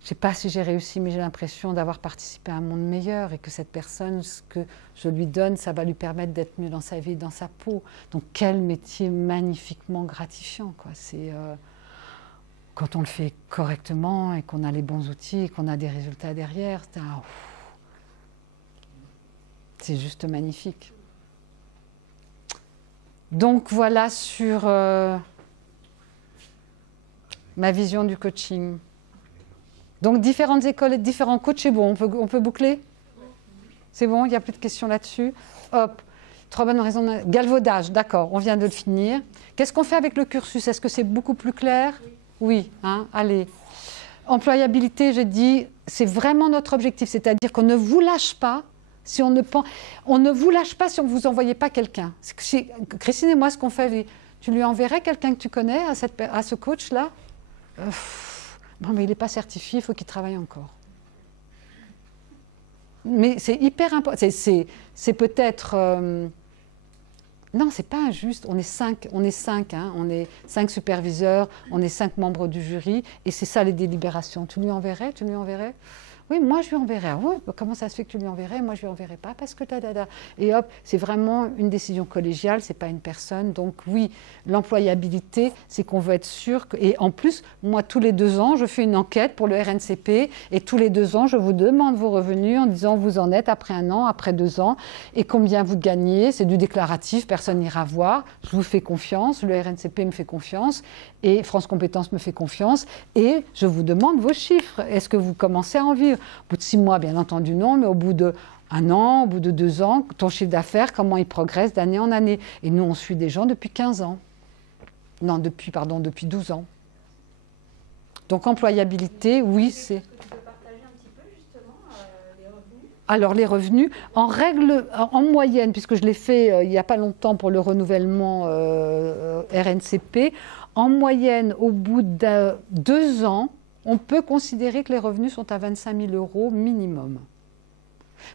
je ne sais pas si j'ai réussi, mais j'ai l'impression d'avoir participé à un monde meilleur et que cette personne, ce que je lui donne, ça va lui permettre d'être mieux dans sa vie, dans sa peau. Donc quel métier magnifiquement gratifiant, quoi. C'est quand on le fait correctement et qu'on a les bons outils et qu'on a des résultats derrière, c'est juste magnifique. Donc voilà sur ma vision du coaching. Donc différentes écoles et différents coachs, c'est bon, on peut boucler? C'est bon, il n'y a plus de questions là-dessus. Hop, 3 bonnes raisons. Galvaudage, d'accord, on vient de le finir. Qu'est-ce qu'on fait avec le cursus? Est-ce que c'est beaucoup plus clair? Oui, hein, allez. Employabilité, j'ai dit, c'est vraiment notre objectif, c'est-à-dire qu'on ne vous lâche pas si on ne vous lâche pas si on ne vous envoyait pas quelqu'un. Christine et moi, ce qu'on fait, tu lui enverrais quelqu'un que tu connais à ce coach-là? Bon, mais il n'est pas certifié, il faut qu'il travaille encore. Mais c'est hyper important. C'est peut-être... non, c'est pas injuste. On est 5, hein, on est 5 superviseurs, on est 5 membres du jury, et c'est ça les délibérations. Tu lui enverrais? Oui, moi je lui enverrai. Ah ouais, comment ça se fait que tu lui enverrais? Moi je lui enverrai pas parce que Et hop, c'est vraiment une décision collégiale, c'est pas une personne. Donc oui, l'employabilité, c'est qu'on veut être sûr que... Et en plus, moi tous les 2 ans, je fais une enquête pour le RNCP et tous les 2 ans, je vous demande vos revenus en disant où vous en êtes après 1 an, après 2 ans et combien vous gagnez. C'est du déclaratif, personne n'ira voir. Je vous fais confiance, le RNCP me fait confiance et France Compétences me fait confiance et je vous demande vos chiffres. Est-ce que vous commencez à en vivre? Au bout de 6 mois, bien entendu, non, mais au bout d'1 an, au bout de 2 ans, ton chiffre d'affaires, comment il progresse d'année en année. Et nous, on suit des gens depuis 15 ans. Non, depuis 12 ans. Donc, employabilité, oui, c'est... Est-ce que tu peux partager un petit peu, justement, les revenus? Alors, les revenus, en moyenne, puisque je l'ai fait il n'y a pas longtemps pour le renouvellement RNCP, en moyenne, au bout de 2 ans, on peut considérer que les revenus sont à 25 000 € minimum.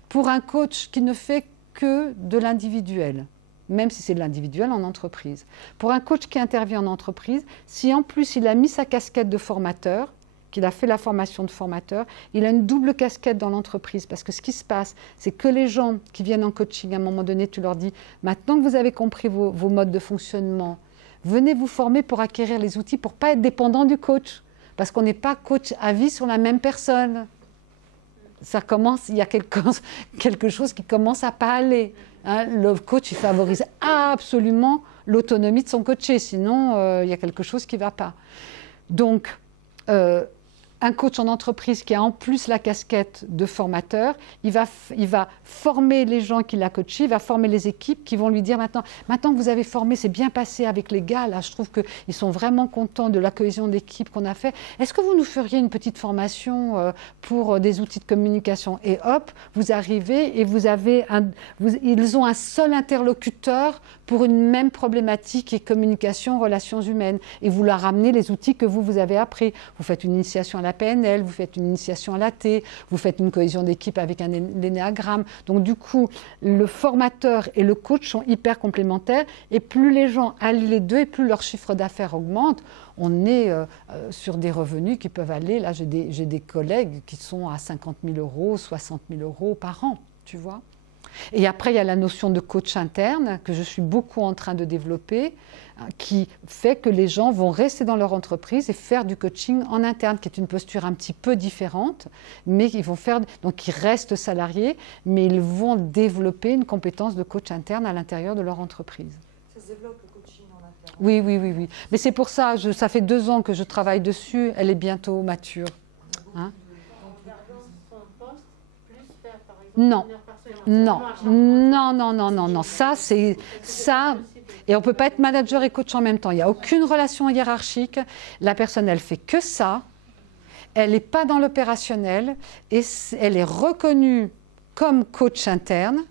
Pour un coach qui ne fait que de l'individuel, même si c'est de l'individuel en entreprise. Pour un coach qui intervient en entreprise, si en plus il a mis sa casquette de formateur, qu'il a fait la formation de formateur, il a une double casquette dans l'entreprise. Parce que ce qui se passe, c'est que les gens qui viennent en coaching, à un moment donné, tu leur dis, maintenant que vous avez compris vos modes de fonctionnement, venez vous former pour acquérir les outils, pour ne pas être dépendant du coach. Parce qu'on n'est pas coach à vie sur la même personne. Ça commence, il y a quelque chose qui commence à pas aller. Hein. Le coach, il favorise absolument l'autonomie de son coaché, sinon il y a quelque chose qui ne va pas. Donc, un coach en entreprise qui a en plus la casquette de formateur, il va former les gens qu'il a coachés, il va former les équipes qui vont lui dire maintenant que vous avez formé, c'est bien passé avec les gars, là je trouve qu'ils sont vraiment contents de la cohésion d'équipe qu'on a fait. Est-ce que vous nous feriez une petite formation pour des outils de communication? Et hop, vous arrivez et ils ont un seul interlocuteur pour une même problématique et communication, relations humaines. Et vous leur ramenez les outils que vous avez appris. Vous faites une initiation à la PNL, vous faites une initiation à l'AT, vous faites une cohésion d'équipe avec l'énéagramme. Donc du coup, le formateur et le coach sont hyper complémentaires et plus les gens allient les deux et plus leur chiffre d'affaires augmente. On est sur des revenus qui peuvent aller, là j'ai des collègues qui sont à 50 000 €, 60 000 € par an, tu vois. Et après, il y a la notion de coach interne que je suis beaucoup en train de développer, qui fait que les gens vont rester dans leur entreprise et faire du coaching en interne, qui est une posture un petit peu différente, mais donc ils restent salariés, mais ils vont développer une compétence de coach interne à l'intérieur de leur entreprise. Ça se développe le coaching en interne? Oui. Mais c'est pour ça, ça fait 2 ans que je travaille dessus, elle est bientôt mature. Hein? Non. Ça, c'est ça. Et on ne peut pas être manager et coach en même temps. Il n'y a aucune relation hiérarchique. La personne, elle fait que ça. Elle n'est pas dans l'opérationnel. Et elle est reconnue comme coach interne.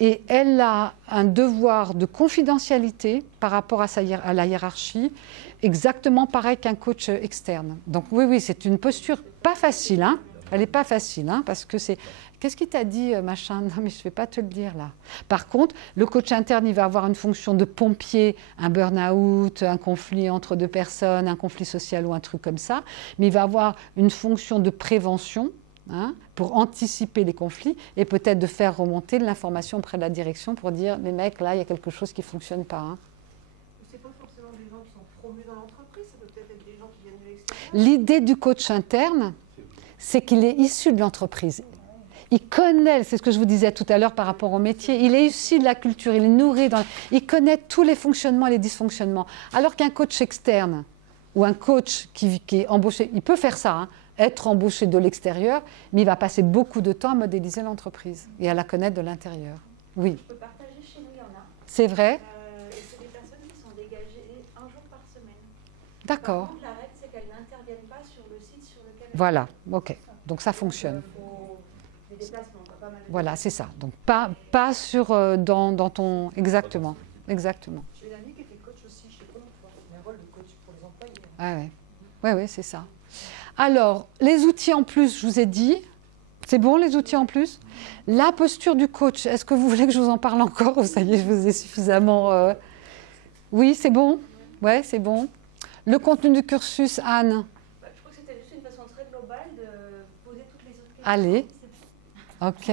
Et elle a un devoir de confidentialité par rapport à la hiérarchie, exactement pareil qu'un coach externe. Donc oui, c'est une posture pas facile, hein. Elle n'est pas facile, hein, parce que c'est... Qu'est-ce qu'il t'a dit, machin? Non, mais je ne vais pas te le dire, là. Par contre, le coach interne, il va avoir une fonction de pompier, un burn-out, un conflit entre 2 personnes, un conflit social ou un truc comme ça. Mais il va avoir une fonction de prévention, hein, pour anticiper les conflits et peut-être de faire remonter de l'information auprès de la direction pour dire, les mecs, là, il y a quelque chose qui ne fonctionne pas. Hein. C'est pas forcément des gens qui sont promus dans l'entreprise, ça peut peut-être être des gens qui viennent de l'extérieur. L'idée du coach interne, c'est qu'il est issu de l'entreprise. Il connaît, c'est ce que je vous disais tout à l'heure par rapport au métier, il est issu de la culture, il est nourri, il connaît tous les fonctionnements et les dysfonctionnements. Alors qu'un coach externe ou un coach qui est embauché, il peut faire ça, hein, être embauché de l'extérieur, mais il va passer beaucoup de temps à modéliser l'entreprise et à la connaître de l'intérieur. Oui. Je peux partager chez nous, il y en a. C'est vrai? Et c'est des personnes qui sont dégagées 1 jour par semaine. D'accord. Par contre, la règle, c'est qu'elles n'interviennent pas sur le site sur lequel elles Voilà, ok. Donc ça fonctionne. des déplacements, pas mal de Voilà, c'est ça. Donc pas sur dans ton... Exactement. Exactement. J'ai une amie qui était coach aussi chez Pôle emploi, mais un rôle de coach pour les employés. Ah ouais. Oui, c'est ça. Alors, les outils en plus, je vous ai dit, c'est bon les outils en plus? La posture du coach, est-ce que vous voulez que je vous en parle encore ou ça y est, je vous ai suffisamment... Oui, c'est bon? Ouais, c'est bon. Le contenu du cursus, Anne? Je crois que c'était juste une façon très globale de poser toutes les autres questions Allez. OK.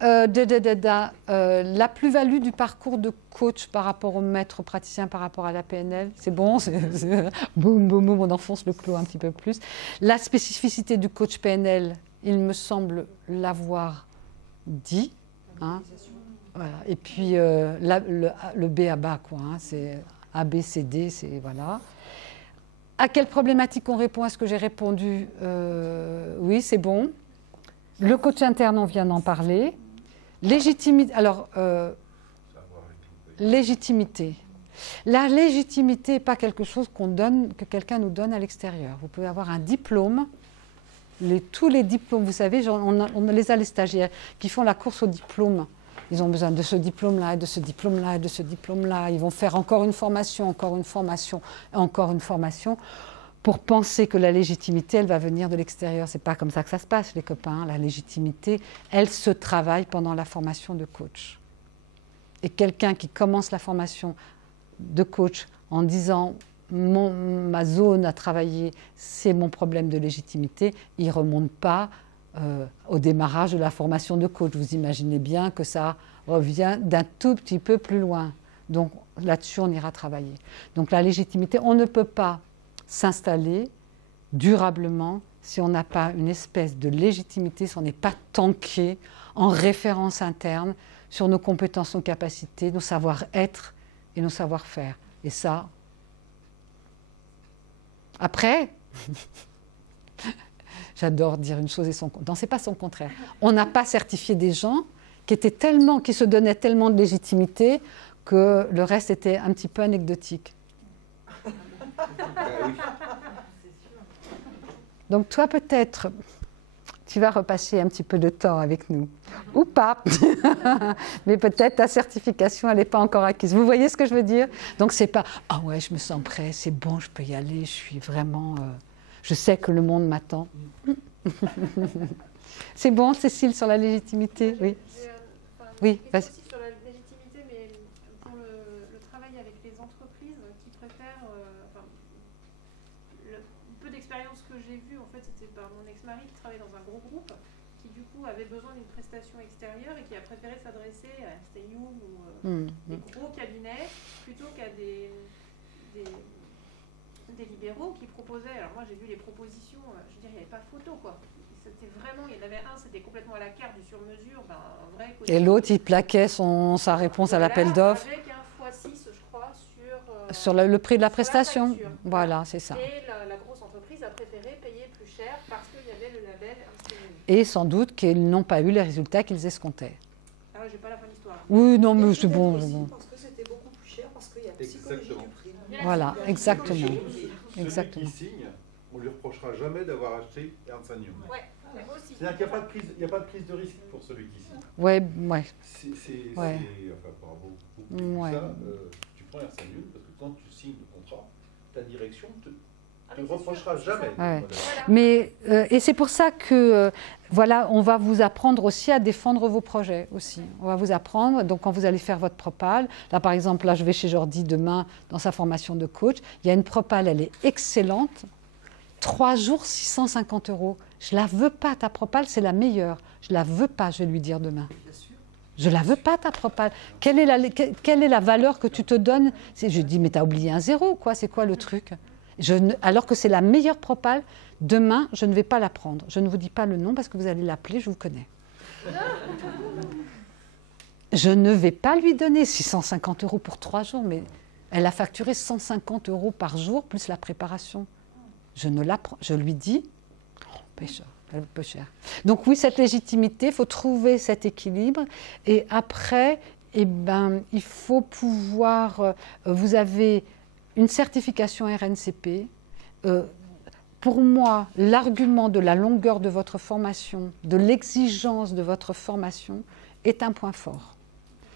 La plus-value du parcours de coach par rapport au maître praticien, par rapport à la PNL, c'est bon, boum, boum, boum, on enfonce le clou un petit peu plus. La spécificité du coach PNL, il me semble l'avoir dit. Hein. Voilà. Et puis le B à bas, quoi. Hein, c'est A, B, C, D, c'est voilà. À quelle problématique on répond? Est-ce que j'ai répondu oui, c'est bon. Le coach interne, on vient d'en parler. Légitimité. Alors, légitimité. La légitimité n'est pas quelque chose qu'on donne, que quelqu'un nous donne à l'extérieur. Vous pouvez avoir un diplôme. Tous les diplômes, vous savez, on les a les stagiaires qui font la course au diplôme. Ils ont besoin de ce diplôme-là, et de ce diplôme-là, et de ce diplôme-là. Ils vont faire encore une formation, encore une formation, encore une formation, pour penser que la légitimité, elle va venir de l'extérieur. Ce n'est pas comme ça que ça se passe, les copains. La légitimité, elle se travaille pendant la formation de coach. Et quelqu'un qui commence la formation de coach en disant « ma zone à travailler, c'est mon problème de légitimité », il ne remonte pas au démarrage de la formation de coach. Vous imaginez bien que ça revient d'un tout petit peu plus loin. Donc là-dessus, on ira travailler. Donc la légitimité, on ne peut pas s'installer durablement si on n'a pas une espèce de légitimité, si on n'est pas tanké en référence interne sur nos compétences, nos capacités, nos savoir-être et nos savoir-faire. Et ça, après, j'adore dire une chose et son contraire. Non, c'est pas son contraire. On n'a pas certifié des gens qui se donnaient tellement de légitimité que le reste était un petit peu anecdotique. Donc toi, peut-être, tu vas repasser un petit peu de temps avec nous. Ou pas. Mais peut-être ta certification, elle n'est pas encore acquise. Vous voyez ce que je veux dire? Donc c'est pas « Ah ouais, je me sens prêt, c'est bon, je peux y aller, je suis vraiment... je sais que le monde m'attend. » C'est bon, Cécile, sur la légitimité? Oui. Oui, vas-y. Sur la légitimité, mais pour le travail avec les entreprises qui préfèrent... le peu d'expérience que j'ai vue, en fait, c'était par mon ex-mari qui travaillait dans un gros groupe, qui du coup avait besoin d'une prestation extérieure et qui a préféré s'adresser à Ernst & Young ou des gros cabinets plutôt qu'à des libéraux qui proposaient. Alors moi j'ai vu les propositions, je veux dire, il n'y avait pas photo quoi. C'était vraiment, il y en avait un, c'était complètement à la carte du sur-mesure, un vrai côté. Et l'autre, il plaquait sa réponse à l'appel d'offres. Avec un x6, je crois, sur le prix de la prestation. Voilà, c'est ça. Et la grosse entreprise a préféré payer plus cher parce qu'il y avait le label Ernst & Young. Et sans doute qu'ils n'ont pas eu les résultats qu'ils escomptaient. Ah, j'ai pas la fin de l'histoire. Oui, non, mais c'est bon. Parce que c'était beaucoup plus cher, parce qu'il y a la psychologie du prix. Voilà, exactement. Celui qui signe, on ne lui reprochera jamais d'avoir acheté Ernst & Young. Ouais, moi aussi. C'est-à-dire qu'il n'y a pas de prise de risque pour celui qui signe. Ouais. Enfin, par beaucoup Ouais. ça, tu prends Ernst & Young parce que quand tu signes le contrat, ta direction te reprochera jamais. Ouais. Mais et c'est pour ça que voilà, on va vous apprendre aussi à défendre vos projets aussi. On va vous apprendre. Donc quand vous allez faire votre propale, là par exemple, là je vais chez Jordi demain dans sa formation de coach. Il y a une propale, elle est excellente. 3 jours, 650 €. Je la veux pas ta propale, c'est la meilleure. Je la veux pas, je vais lui dire demain. Je la veux pas ta propale. Quelle est la valeur que tu te donnes? Je dis mais tu as oublié un zéro quoi. C'est quoi le truc? Alors que c'est la meilleure propale, demain, je ne vais pas la prendre. Je ne vous dis pas le nom parce que vous allez l'appeler, je vous connais. Je ne vais pas lui donner 650 € pour 3 jours, mais elle a facturé 150 € par jour, plus la préparation. Je lui dis, pécheur, un peu cher. Donc oui, cette légitimité, il faut trouver cet équilibre. Et après, il faut pouvoir... vous avez... une certification RNCP, pour moi, l'argument de la longueur de votre formation, de l'exigence de votre formation, est un point fort.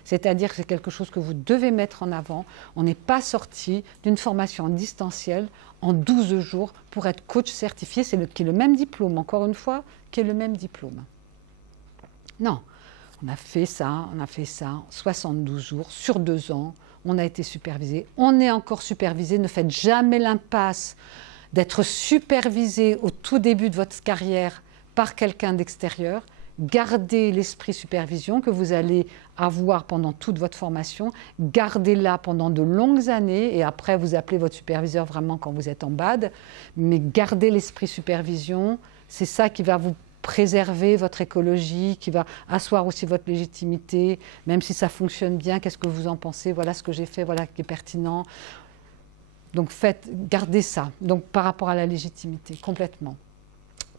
C'est-à-dire que c'est quelque chose que vous devez mettre en avant. On n'est pas sorti d'une formation en distanciel en 12 jours pour être coach certifié, qui est le même diplôme, encore une fois, qui est le même diplôme. Non, on a fait ça 72 jours, sur 2 ans. On a été supervisé, on est encore supervisé. Ne faites jamais l'impasse d'être supervisé au tout début de votre carrière par quelqu'un d'extérieur. Gardez l'esprit supervision que vous allez avoir pendant toute votre formation. Gardez-la pendant de longues années et après vous appelez votre superviseur vraiment quand vous êtes en bad. Mais gardez l'esprit supervision. C'est ça qui va vous préserver votre écologie, qui va asseoir aussi votre légitimité. Même si ça fonctionne bien, qu'est-ce que vous en pensez? Voilà ce que j'ai fait, voilà ce qui est pertinent. Donc gardez ça. Donc par rapport à la légitimité, complètement.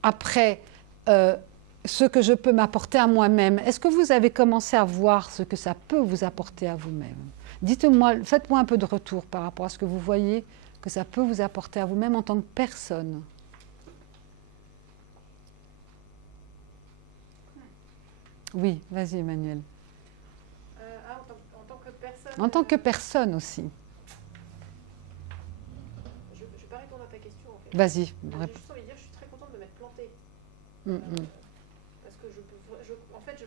Après, ce que je peux m'apporter à moi-même, est-ce que vous avez commencé à voir ce que ça peut vous apporter à vous-même? Dites-moi, faites-moi un peu de retour par rapport à ce que vous voyez que ça peut vous apporter à vous-même en tant que personne. Oui, vas-y Emmanuel. En tant que personne. En tant que personne aussi. Je vais pas répondre à ta question en fait. Vas-y. J'ai juste envie de dire, je suis très contente de m'être plantée. Parce que en fait,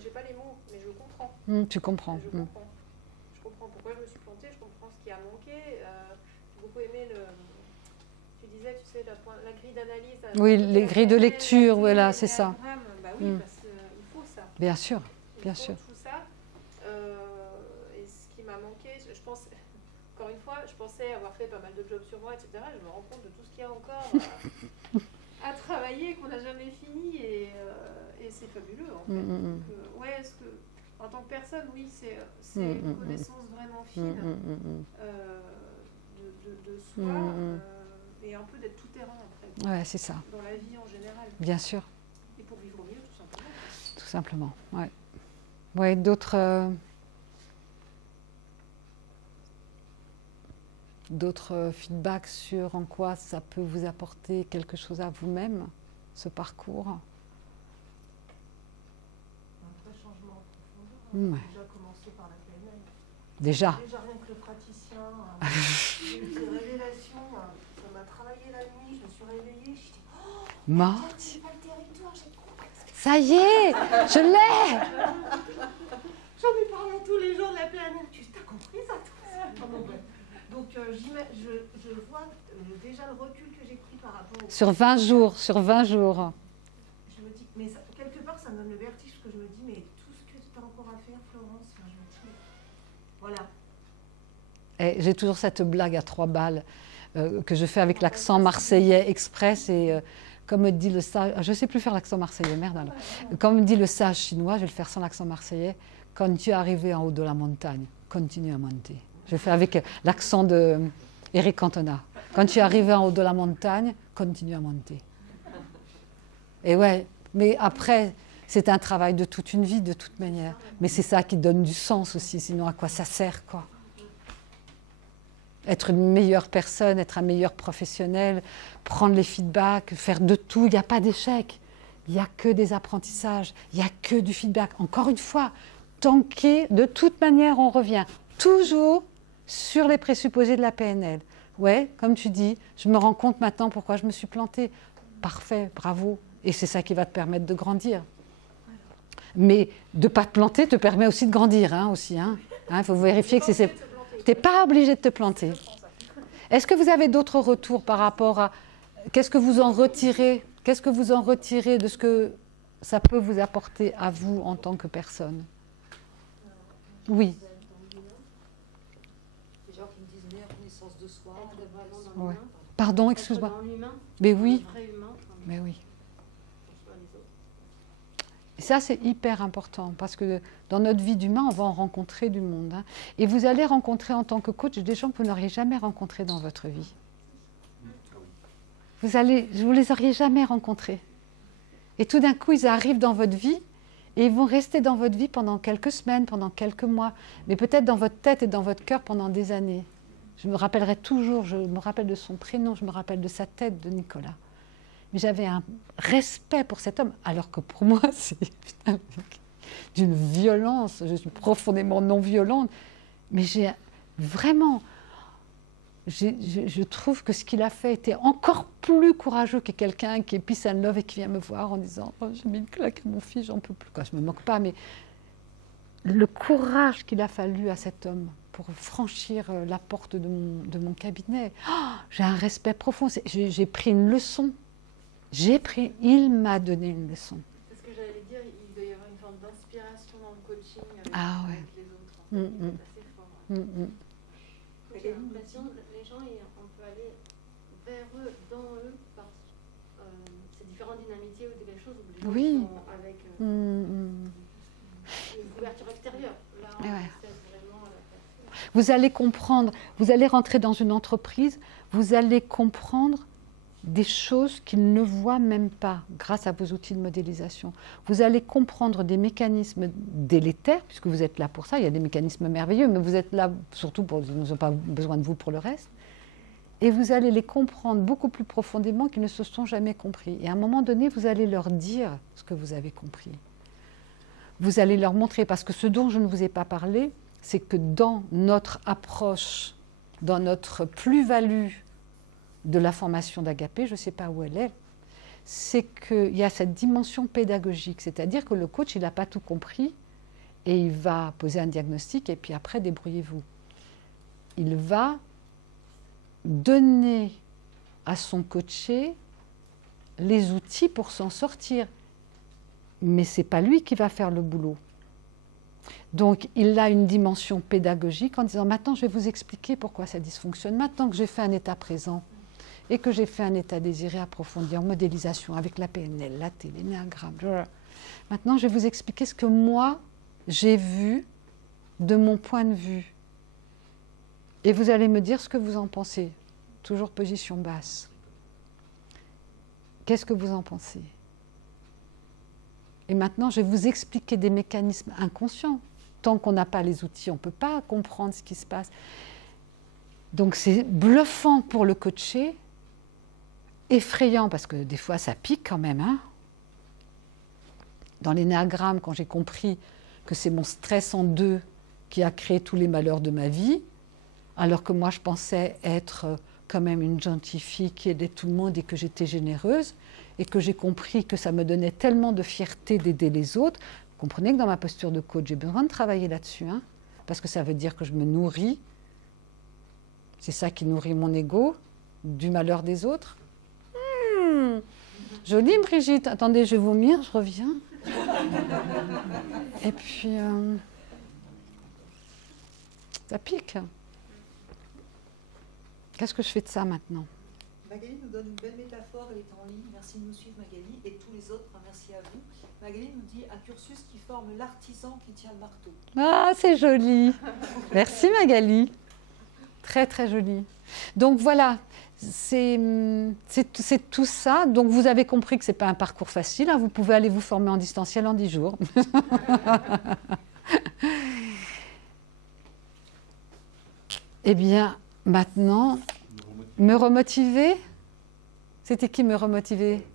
j'ai pas les mots, mais je comprends. Tu comprends. Je comprends. Je comprends pourquoi je me suis plantée, je comprends ce qui a manqué. J'ai beaucoup aimé tu disais, tu sais, la grille d'analyse. Oui, les grilles de lecture, voilà, c'est ça. Bah oui, parce qu'il faut ça. Bien sûr, bien il faut sûr. tout ça. Et ce qui m'a manqué, je pense, encore une fois, je pensais avoir fait pas mal de jobs sur moi, etc. Je me rends compte de tout ce qu'il y a encore à travailler, qu'on n'a jamais fini, et c'est fabuleux en fait. Donc, ouais, en tant que personne, oui, c'est une connaissance vraiment fine de soi et un peu d'être tout terrain en fait. Ouais, c'est ça. Dans la vie en général. Bien sûr. Et pour vivre mieux, tout simplement. Tout simplement, ouais. Ouais, d'autres feedbacks sur en quoi ça peut vous apporter quelque chose à vous-même, ce parcours? Un vrai changement en profondeur. Ouais. Déjà commencer par la PNL. Déjà. Déjà rien que le praticien, j'ai eu des révélations, ça m'a travaillé la nuit, je me suis réveillée, je dis oh, Morte. pas le territoire, j'ai compris. Ça y est, je l'ai. J'en ai parlé à tous les gens de la PNL. Tu t'as compris ça toi? Donc je vois déjà le recul que j'ai pris par rapport au... Sur 20 jours, sur 20 jours. Je me dis, mais quelque part ça me donne le vertige parce que je me dis, mais tout ce que tu as encore à faire, Florence, je me dis, voilà. Et j'ai toujours cette blague à 3 balles que je fais avec l'accent marseillais express et comme me dit le sage, je ne sais plus faire l'accent marseillais, merde alors. Comme me dit le sage chinois, je vais le faire sans l'accent marseillais, quand tu es arrivé en haut de la montagne, continue à monter. Je fais avec l'accent de Eric Cantona. Quand tu es arrivé en haut de la montagne, continue à monter. Et ouais, mais après, c'est un travail de toute une vie, de toute manière. Mais c'est ça qui donne du sens aussi, sinon à quoi ça sert, quoi? Être une meilleure personne, être un meilleur professionnel, prendre les feedbacks, faire de tout, il n'y a pas d'échec. Il n'y a que des apprentissages, il n'y a que du feedback. Encore une fois, tanker, de toute manière, on revient toujours sur les présupposés de la PNL. Ouais, comme tu dis, je me rends compte maintenant pourquoi je me suis plantée. Parfait, bravo. Et c'est ça qui va te permettre de grandir. Mais de ne pas te planter te permet aussi de grandir. Il faut vérifier que c'est... Tu n'es pas obligé de te planter. Est-ce que vous avez d'autres retours par rapport à... Qu'est-ce que vous en retirez? Qu'est-ce que vous en retirez de ce que ça peut vous apporter à vous en tant que personne? Oui. Les gens qui me disent meilleure connaissance de soi. Ouais. Pardon, excuse-moi. Mais oui. Mais oui. Et ça, c'est hyper important parce que dans notre vie d'humain, on va en rencontrer du monde. Et vous allez rencontrer en tant que coach des gens que vous n'auriez jamais rencontrés dans votre vie. Vous ne les auriez jamais rencontrés. Et tout d'un coup, ils arrivent dans votre vie et ils vont rester dans votre vie pendant quelques semaines, pendant quelques mois, mais peut-être dans votre tête et dans votre cœur pendant des années. Je me rappellerai toujours, je me rappelle de son prénom, je me rappelle de sa tête, de Nicolas. Mais j'avais un respect pour cet homme, alors que pour moi, c'est d'une violence. Je suis profondément non violente, mais j'ai vraiment... Je trouve que ce qu'il a fait était encore plus courageux que quelqu'un qui est peace and love et qui vient me voir en disant « Oh, j'ai mis une claque à mon fils, j'en peux plus. » Je ne me moque pas, mais le courage qu'il a fallu à cet homme pour franchir la porte de mon cabinet, oh, j'ai un respect profond. J'ai pris une leçon. Il m'a donné une leçon. C'est ce que j'allais dire, il doit y avoir une forme d'inspiration dans le coaching avec, Ah ouais. avec les autres. En fait. C'est assez fort. J'ai l'impression que les gens, on peut aller vers eux, dans eux, par ces différentes dynamités ou des choses où les gens Oui. sont avec une couverture extérieure. Là, on Ouais. accède vraiment à la personne. Vous allez comprendre, vous allez rentrer dans une entreprise, vous allez comprendre des choses qu'ils ne voient même pas grâce à vos outils de modélisation. Vous allez comprendre des mécanismes délétères, puisque vous êtes là pour ça, il y a des mécanismes merveilleux, mais vous êtes là surtout pour, ils n'ont pas besoin de vous pour le reste. Et vous allez les comprendre beaucoup plus profondément qu'ils ne se sont jamais compris. Et à un moment donné, vous allez leur dire ce que vous avez compris. Vous allez leur montrer, parce que ce dont je ne vous ai pas parlé, c'est que dans notre approche, dans notre plus-value de la formation d'Agapé, je ne sais pas où elle est, c'est qu'il y a cette dimension pédagogique, c'est-à-dire que le coach, il n'a pas tout compris et il va poser un diagnostic et puis après, débrouillez-vous. Il va donner à son coaché les outils pour s'en sortir, mais ce n'est pas lui qui va faire le boulot. Donc, il a une dimension pédagogique en disant « Maintenant, je vais vous expliquer pourquoi ça dysfonctionne. Maintenant que j'ai fait un état présent et que j'ai fait un état désiré approfondi en modélisation avec la PNL, la T, l'énéagramme, maintenant, je vais vous expliquer ce que moi, j'ai vu de mon point de vue. Et vous allez me dire ce que vous en pensez. Toujours position basse. Qu'est-ce que vous en pensez ? Et maintenant, je vais vous expliquer des mécanismes inconscients. Tant qu'on n'a pas les outils, on ne peut pas comprendre ce qui se passe. Donc c'est bluffant pour le coaché, effrayant, parce que des fois ça pique quand même. Hein. Dans l'énéagramme, quand j'ai compris que c'est mon stress en deux qui a créé tous les malheurs de ma vie, alors que moi je pensais être quand même une gentille fille qui aidait tout le monde et que j'étais généreuse, et que j'ai compris que ça me donnait tellement de fierté d'aider les autres. Vous comprenez que dans ma posture de coach, j'ai besoin de travailler là-dessus, hein, parce que ça veut dire que je me nourris, c'est ça qui nourrit mon ego, du malheur des autres. Jolie Brigitte, attendez, je vais vomir, je reviens. Et puis, ça pique. Qu'est-ce que je fais de ça maintenant ? Magali nous donne une belle métaphore, elle est en ligne. Merci de nous suivre, Magali, et tous les autres, merci à vous. Magali nous dit un cursus qui forme l'artisan qui tient le marteau. Ah, c'est joli. Merci Magali. Très, très joli. Donc voilà, c'est tout ça. Donc vous avez compris que ce n'est pas un parcours facile. Hein. Vous pouvez aller vous former en distanciel en 10 jours. Eh bien, maintenant, me remotiver. C'était qui me remotiver?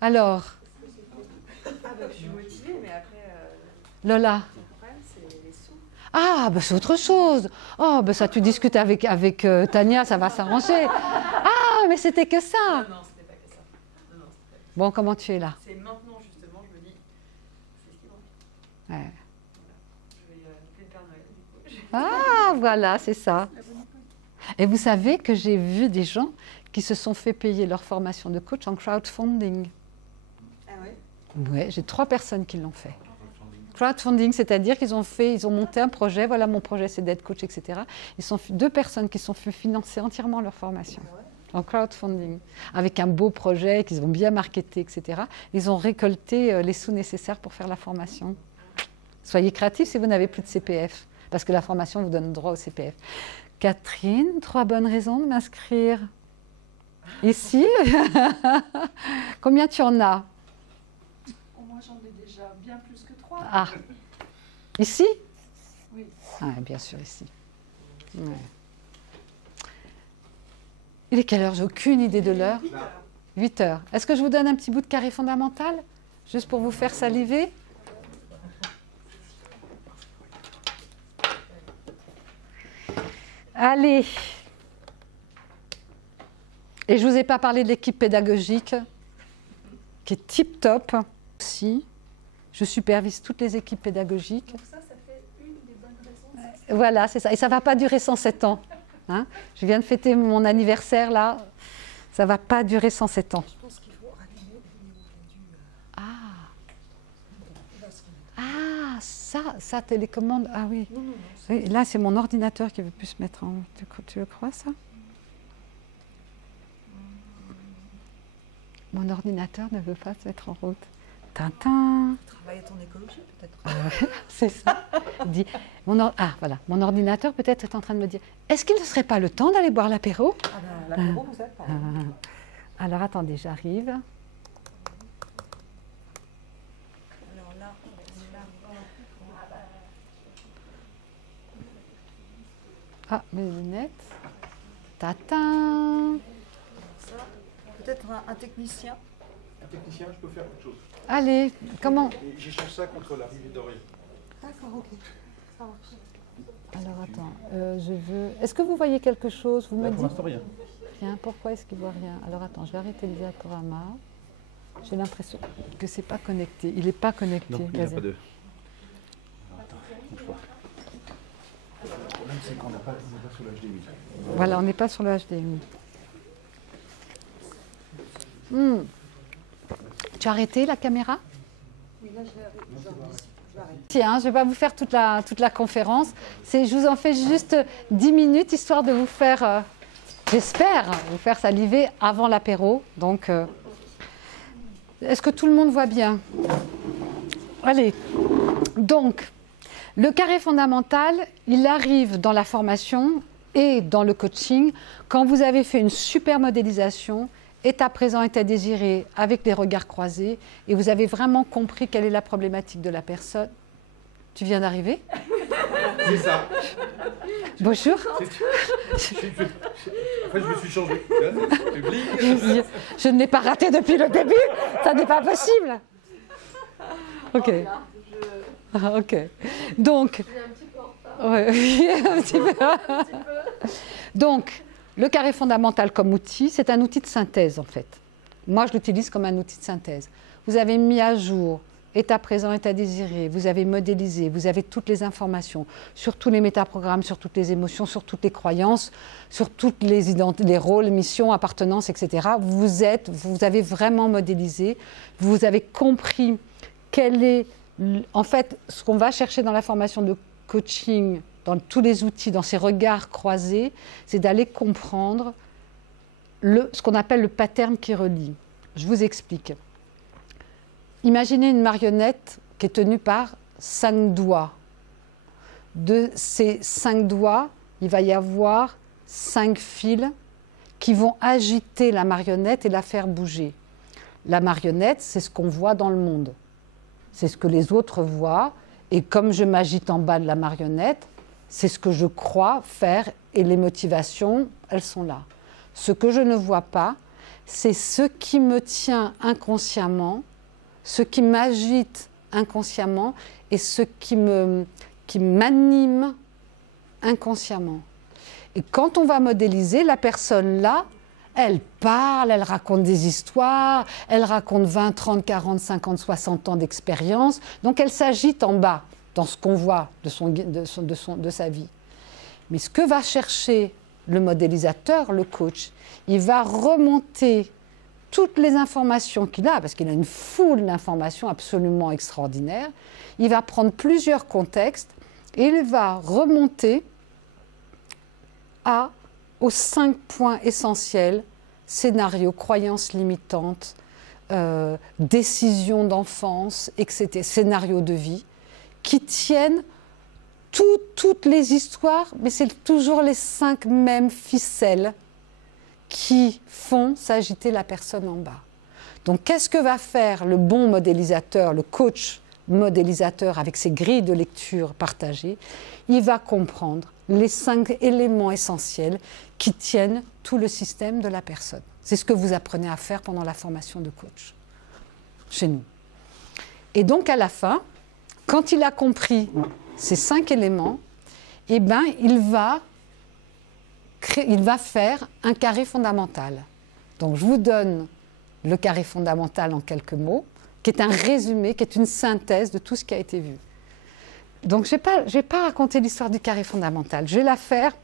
Alors, Ah bah, je suis motivée, mais après, Lola. le problème, c'est les sous. Ah, bah, c'est autre chose. Oh, bah, ça, tu discutes avec Tania, ça va s'arranger. Ah, mais c'était que ça. Non, non, c'était pas que ça. Non, non, c'était pas que ça. Bon, comment tu es là? C'est maintenant, justement, je me dis, c'est ce qui manque. Ouais. Voilà. Je vais appeler le Père Noël, du coup. Ah, voilà, c'est ça. Et vous savez que j'ai vu des gens qui se sont fait payer leur formation de coach en crowdfunding. Ah ouais? Ouais, j'ai 3 personnes qui l'ont fait. Crowdfunding, c'est-à-dire qu'ils ont monté un projet, voilà, mon projet c'est d'être coach, etc. Ils sont 2 personnes qui se sont fait financer entièrement leur formation en crowdfunding, avec un beau projet qu'ils ont bien marketé, etc. Ils ont récolté les sous nécessaires pour faire la formation. Soyez créatifs si vous n'avez plus de CPF, parce que la formation vous donne droit au CPF. Catherine, 3 bonnes raisons de m'inscrire. Ici, combien tu en as? Moi, j'en ai déjà bien plus que 3. Ah, ici? Oui. Ah, bien sûr, ici. Ouais. Il est quelle heure? J'ai aucune idée de l'heure. 8 heures. Est-ce que je vous donne un petit bout de carré fondamental? Juste pour vous faire saliver? Allez. Et je ne vous ai pas parlé de l'équipe pédagogique, qui est tip-top. Si, je supervise toutes les équipes pédagogiques. Donc ça fait une des bonnes raisons. Voilà, c'est ça. Et ça ne va pas durer 107 ans. Hein, je viens de fêter mon anniversaire, là. Ça ne va pas durer 107 ans. Je pense qu'il ça télécommande. Ah oui. Non, non, non. Oui, là, c'est mon ordinateur qui veut plus se mettre en... Tu le crois, ça? Mon ordinateur ne veut pas se mettre en route. Tintin. Travailler ton écologie, peut-être. C'est ça. Il dit, voilà. Mon ordinateur peut-être est en train de me dire, est-ce qu'il ne serait pas le temps d'aller boire l'apéro? Ah ben, l'apéro, vous êtes, pardon. Alors, attendez, j'arrive. Alors là, Ah, mes lunettes. Tatin. ça, peut-être un technicien. Un technicien, je peux faire quelque chose. Allez, comment? Et j'échange ça contre l'arrivée d'Orient. D'accord, ok. Ça marche. Alors, attends, je veux... Est-ce que vous voyez quelque chose? Vous me Là, pour dites l'instant, rien. rien. Pourquoi est-ce qu'il ne voit rien? Alors, attends, je vais arrêter le diaporama. J'ai l'impression que c'est pas connecté. Il n'est pas connecté. Non, il n'y a Vas-y. pas de... Alors, attends, bouge pas. Le problème, c'est qu'on n'est pas sur l'HDMI. Voilà, on n'est pas sur le HDMI. Tu as arrêté la caméra? Oui, là, je vais arrêter. Tiens, je ne vais pas vous faire toute la conférence. Je vous en fais juste 10 minutes, histoire de vous faire, j'espère, vous faire saliver avant l'apéro. Donc, est-ce que tout le monde voit bien? Allez, donc, le carré fondamental, il arrive dans la formation et dans le coaching quand vous avez fait une super modélisation, état présent, état désiré, avec les regards croisés, et vous avez vraiment compris quelle est la problématique de la personne. Tu viens d'arriver? C'est ça. Bonjour. En fait, je me suis changé. Public. Je ne l'ai pas raté depuis le début, ça n'est pas possible. Ok. Ok. Donc, ouais, oui, un petit peu. Donc, le carré fondamental comme outil, c'est un outil de synthèse en fait. Moi, je l'utilise comme un outil de synthèse. Vous avez mis à jour état présent, état désiré, vous avez modélisé, vous avez toutes les informations sur tous les métaprogrammes, sur toutes les émotions, sur toutes les croyances, sur toutes les rôles, missions, appartenances, etc. Vous avez vraiment modélisé, vous avez compris quel est, en fait, ce qu'on va chercher dans la formation de coaching, dans tous les outils, dans ces regards croisés, c'est d'aller comprendre ce qu'on appelle le pattern qui relie. Je vous explique. Imaginez une marionnette qui est tenue par 5 doigts. De ces 5 doigts, il va y avoir 5 fils qui vont agiter la marionnette et la faire bouger. La marionnette, c'est ce qu'on voit dans le monde. C'est ce que les autres voient. Et comme je m'agite en bas de la marionnette, c'est ce que je crois faire et les motivations, elles sont là. Ce que je ne vois pas, c'est ce qui me tient inconsciemment, ce qui m'agite inconsciemment et ce qui m'anime inconsciemment. Et quand on va modéliser, la personne là, elle parle, elle raconte des histoires, elle raconte 20, 30, 40, 50, 60 ans d'expérience, donc elle s'agite en bas dans ce qu'on voit de sa vie. Mais ce que va chercher le modélisateur, le coach, il va remonter toutes les informations qu'il a, parce qu'il a une foule d'informations absolument extraordinaires. Il va prendre plusieurs contextes et il va remonter aux 5 points essentiels: scénario, croyances limitantes, décisions d'enfance, etc., scénario de vie, qui tiennent toutes les histoires, mais c'est toujours les 5 mêmes ficelles qui font s'agiter la personne en bas. Donc, qu'est-ce que va faire le bon modélisateur, le coach modélisateur avec ses grilles de lecture partagées? Il va comprendre les 5 éléments essentiels qui tiennent tout le système de la personne. C'est ce que vous apprenez à faire pendant la formation de coach, chez nous. Et donc, à la fin, quand il a compris ces 5 éléments, eh ben, il va faire un carré fondamental. Donc, je vous donne le carré fondamental en quelques mots, qui est un résumé, qui est une synthèse de tout ce qui a été vu. Donc, je ne vais pas raconter l'histoire du carré fondamental. Je vais la faire,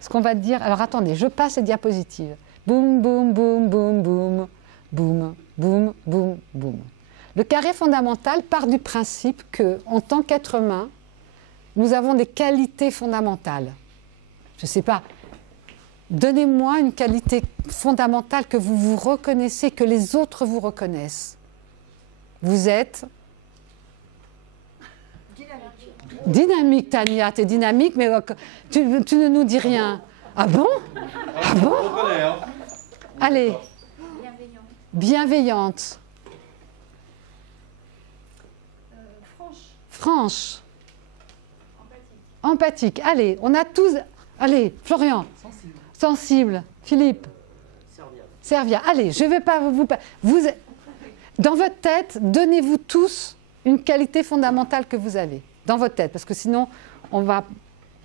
ce qu'on va dire... Alors, attendez, je passe les diapositives. Boum, boum, boum, boum, boum, boum, boum, boum, boum. Le carré fondamental part du principe que, en tant qu'être humain, nous avons des qualités fondamentales. Je ne sais pas. Donnez-moi une qualité fondamentale que vous vous reconnaissez, que les autres vous reconnaissent. Vous êtes dynamique, Tania. Tu es dynamique, mais tu ne nous dis rien. Ah bon? Ah bon? Allez. Bienveillante. Franche. Empathique. Allez, on a tous... Allez, Florian. Sensible. Philippe. Serviable. Allez, je ne vais pas vous... Dans votre tête, donnez-vous tous une qualité fondamentale que vous avez. Dans votre tête, parce que sinon, on va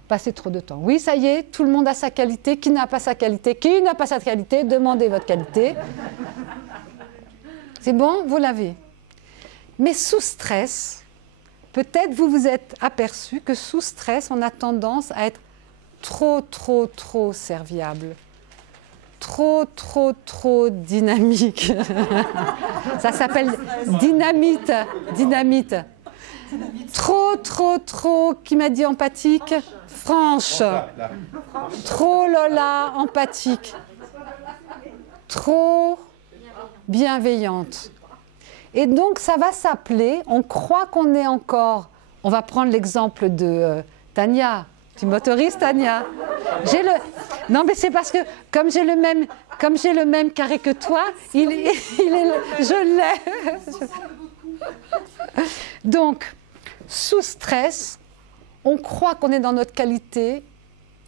passer trop de temps. Oui, ça y est, tout le monde a sa qualité. Qui n'a pas sa qualité? Qui n'a pas sa qualité? Demandez votre qualité. C'est bon, vous l'avez. Mais sous stress, peut-être vous vous êtes aperçu que sous stress, on a tendance à être trop serviable. Trop dynamique. Ça s'appelle dynamite. Dynamite. Trop, qui m'a dit empathique? Franche. Trop Lola, empathique. Trop bienveillante. Et donc, ça va s'appeler, on croit qu'on est encore... On va prendre l'exemple de Tania. Tu m'autorises, Tania? Non, mais c'est parce que, comme j'ai le même carré que toi, je l'ai. Donc, sous stress, on croit qu'on est dans notre qualité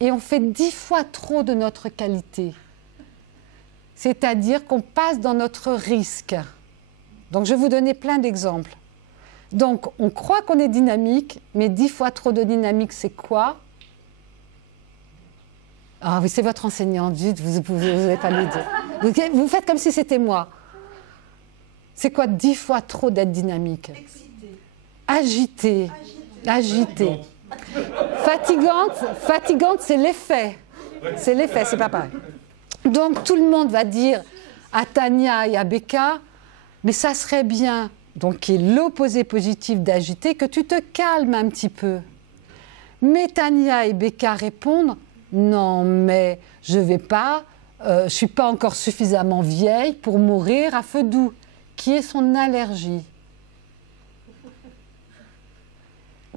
et on fait 10 fois trop de notre qualité. C'est-à-dire qu'on passe dans notre risque. Donc, je vais vous donner plein d'exemples. Donc, on croit qu'on est dynamique, mais 10 fois trop de dynamique, c'est quoi? Ah oui, c'est votre enseignante, dites, vous n'allez pas le dire. Vous faites comme si c'était moi. C'est quoi 10 fois trop d'être dynamique? Agité. Fatigante, c'est l'effet. C'est l'effet, c'est pas pareil. Donc, tout le monde va dire à Tania et à Becca, mais ça serait bien, donc qui est l'opposé positif d'agité, que tu te calmes un petit peu. Mais Tania et Becca répondent, non, mais je vais pas, je suis pas encore suffisamment vieille pour mourir à feu doux. Qui est son allergie?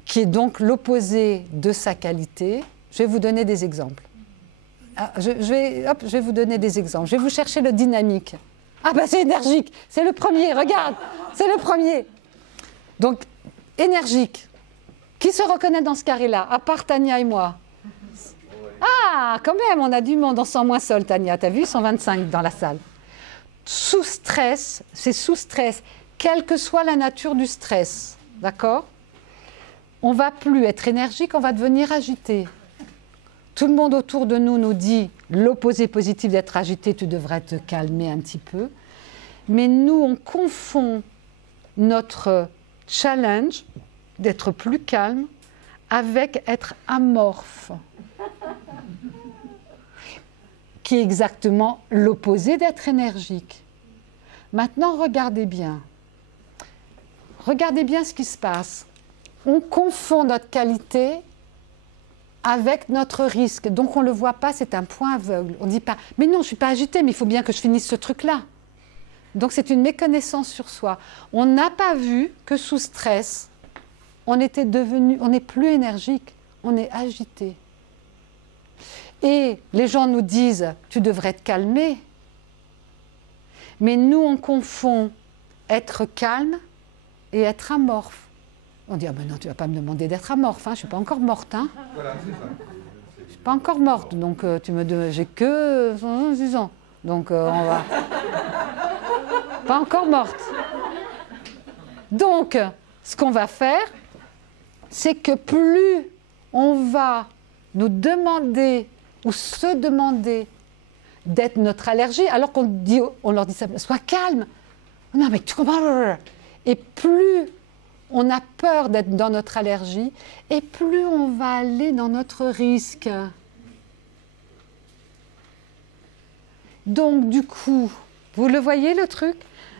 Qui est donc l'opposé de sa qualité. Je vais vous donner des exemples. Je vais vous donner des exemples. Je vais vous chercher le dynamique. Ah ben c'est énergique, c'est le premier, regarde, c'est le premier. Donc, énergique. Qui se reconnaît dans ce carré-là, à part Tania et moi? Ah, quand même, on a du monde, on sent moins seul, Tania. T'as vu, 125 dans la salle. Sous stress, c'est sous stress, quelle que soit la nature du stress, d'accord? On ne va plus être énergique, on va devenir agité. Tout le monde autour de nous nous dit l'opposé positif d'être agité, tu devrais te calmer un petit peu. Mais nous, on confond notre challenge d'être plus calme avec être amorphe, qui est exactement l'opposé d'être énergique. Maintenant, regardez bien. Regardez bien ce qui se passe. On confond notre qualité avec notre risque. Donc, on ne le voit pas, c'est un point aveugle. On ne dit pas, mais non, je ne suis pas agitée, mais il faut bien que je finisse ce truc-là. Donc, c'est une méconnaissance sur soi. On n'a pas vu que sous stress, on n'est plus énergique, on est agité. Et les gens nous disent, tu devrais te calmer. Mais nous, on confond être calme et être amorphe. On dit, ah ben non, tu ne vas pas me demander d'être amorphe, hein, je ne suis pas encore morte. Hein. Voilà, c'est ça. Je ne suis pas encore morte, donc j'ai que 6 ans. Donc on va... Pas encore morte. Donc, ce qu'on va faire, c'est que plus on va nous demander ou se demander d'être notre allergie, alors on leur dit ça, sois calme. Non, mais tu comprends. Et plus on a peur d'être dans notre allergie, et plus on va aller dans notre risque. Donc, du coup, vous le voyez le truc?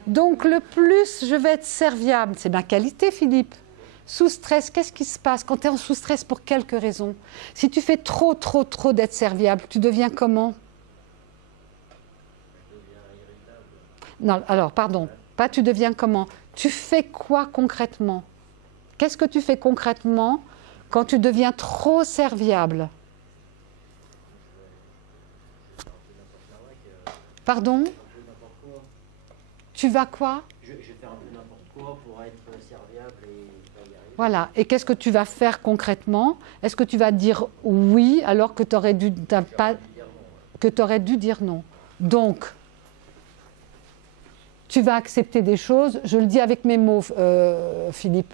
Donc le plus je vais être serviable, c'est ma qualité, Philippe. Sous stress, qu'est-ce qui se passe quand tu es en sous stress pour quelques raisons? Si tu fais trop d'être serviable, tu deviens comment? Non, alors, pardon, pas tu deviens comment? Tu fais quoi concrètement? Qu'est-ce que tu fais concrètement quand tu deviens trop serviable? Pardon? Tu vas quoi? Je fais un peu n'importe quoi pour être serviable et pas y arriver. Voilà. Et qu'est-ce que tu vas faire concrètement? Est-ce que tu vas dire oui alors que tu aurais dû, dire non? Donc, tu vas accepter des choses, je le dis avec mes mots, Philippe,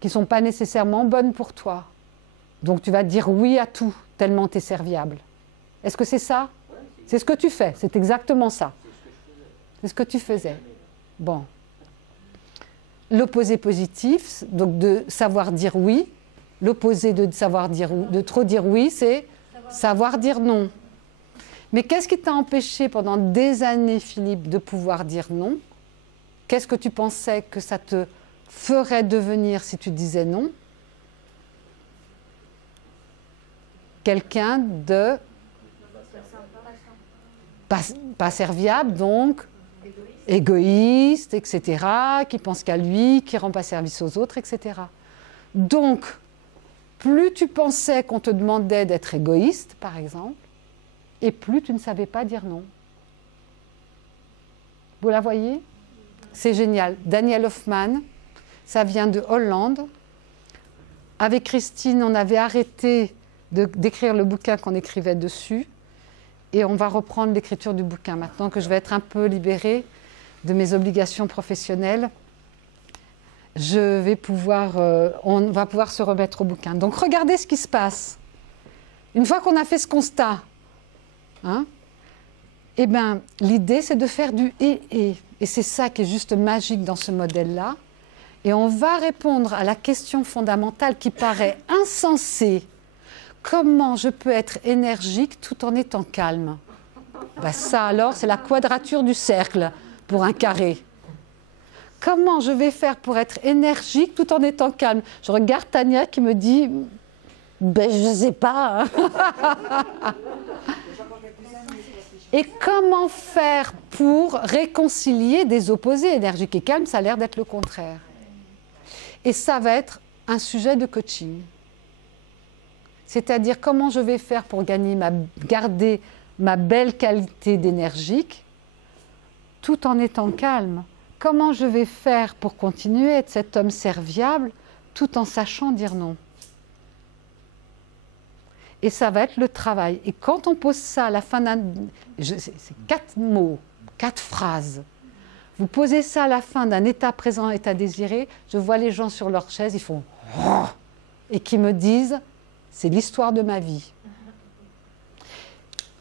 qui ne sont pas nécessairement bonnes pour toi. Donc, tu vas dire oui à tout, tellement tu es serviable. Est-ce que c'est ça? C'est ce que tu fais, c'est exactement ça. C'est ce que tu faisais. Bon. L'opposé positif, donc de savoir dire oui. L'opposé de savoir dire, de trop dire oui, c'est savoir dire non. Mais qu'est-ce qui t'a empêché pendant des années, Philippe, de pouvoir dire non? Qu'est-ce que tu pensais que ça te ferait devenir si tu disais non? Quelqu'un de pas serviable, donc égoïste, etc., qui pense qu'à lui, qui ne rend pas service aux autres, etc. Donc, plus tu pensais qu'on te demandait d'être égoïste, par exemple, et plus tu ne savais pas dire non. Vous la voyez? C'est génial. Daniel Hoffman, ça vient de Hollande. Avec Christine, on avait arrêté d'écrire le bouquin qu'on écrivait dessus. Et on va reprendre l'écriture du bouquin. Maintenant que je vais être un peu libérée de mes obligations professionnelles, on va pouvoir se remettre au bouquin. Donc regardez ce qui se passe. Une fois qu'on a fait ce constat, eh ben, l'idée c'est de faire du « et ». Et c'est ça qui est juste magique dans ce modèle-là. Et on va répondre à la question fondamentale qui paraît insensée. Comment je peux être énergique tout en étant calme? Ben ça alors, c'est la quadrature du cercle pour un carré. Comment je vais faire pour être énergique tout en étant calme? Je regarde Tania qui me dit, ben je ne sais pas. Et comment faire pour réconcilier des opposés? Énergique et calme, ça a l'air d'être le contraire. Et ça va être un sujet de coaching. C'est-à-dire comment je vais faire pour garder ma belle qualité d'énergique tout en étant calme. Comment je vais faire pour continuer à être cet homme serviable tout en sachant dire non. Et ça va être le travail. Et quand on pose ça à la fin d'un... C'est 4 mots, 4 phrases. Vous posez ça à la fin d'un état présent, état désiré, je vois les gens sur leur chaise, ils font... et qui me disent... C'est l'histoire de ma vie.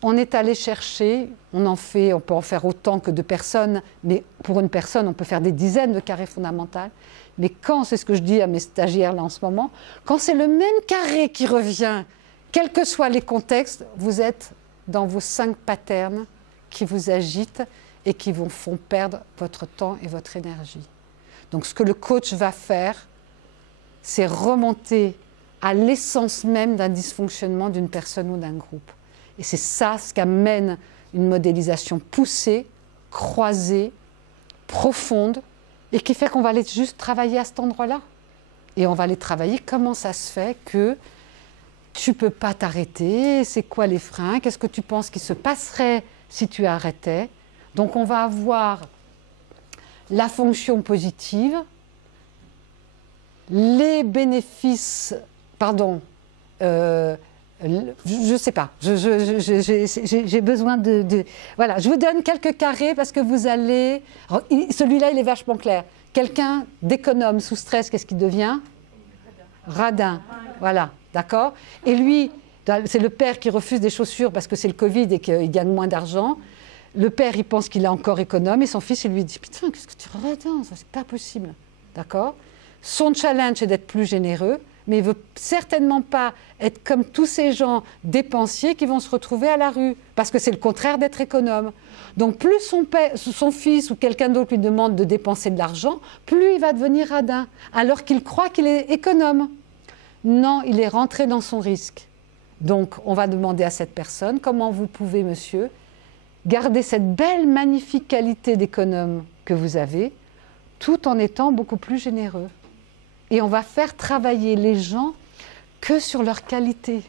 On est allé chercher, on peut en faire autant que de personnes, mais pour une personne, on peut faire des dizaines de carrés fondamentaux. Mais quand, c'est ce que je dis à mes stagiaires là en ce moment, quand c'est le même carré qui revient, quels que soient les contextes, vous êtes dans vos 5 patterns qui vous agitent et qui vous font perdre votre temps et votre énergie. Donc ce que le coach va faire, c'est remonter à l'essence même d'un dysfonctionnement d'une personne ou d'un groupe. Et c'est ça ce qu'amène une modélisation poussée, croisée, profonde, et qui fait qu'on va aller juste travailler à cet endroit-là. Et on va aller travailler comment ça se fait que tu ne peux pas t'arrêter, c'est quoi les freins, qu'est-ce que tu penses qui se passerait si tu arrêtais. Donc on va avoir la fonction positive, les bénéfices... Pardon, je ne sais pas, j'ai besoin de... Voilà, je vous donne quelques carrés parce que vous allez... Celui-là, il est vachement clair. Quelqu'un d'économe sous stress, qu'est-ce qu'il devient? Radin. Voilà, d'accord? Et lui, c'est le père qui refuse des chaussures parce que c'est le Covid et qu'il gagne moins d'argent. Le père, il pense qu'il est encore économe et son fils, il lui dit « Putain, qu'est-ce que tu es radin, ça c'est pas possible. » D'accord? Son challenge, c'est d'être plus généreux. mais il ne veut certainement pas être comme tous ces gens dépensiers qui vont se retrouver à la rue, parce que c'est le contraire d'être économe. Donc plus son fils ou quelqu'un d'autre lui demande de dépenser de l'argent, plus il va devenir radin, alors qu'il croit qu'il est économe. Non, il est rentré dans son risque. Donc on va demander à cette personne, comment vous pouvez, monsieur, garder cette belle, magnifique qualité d'économe que vous avez, tout en étant beaucoup plus généreux. Et on va faire travailler les gens que sur leur qualité.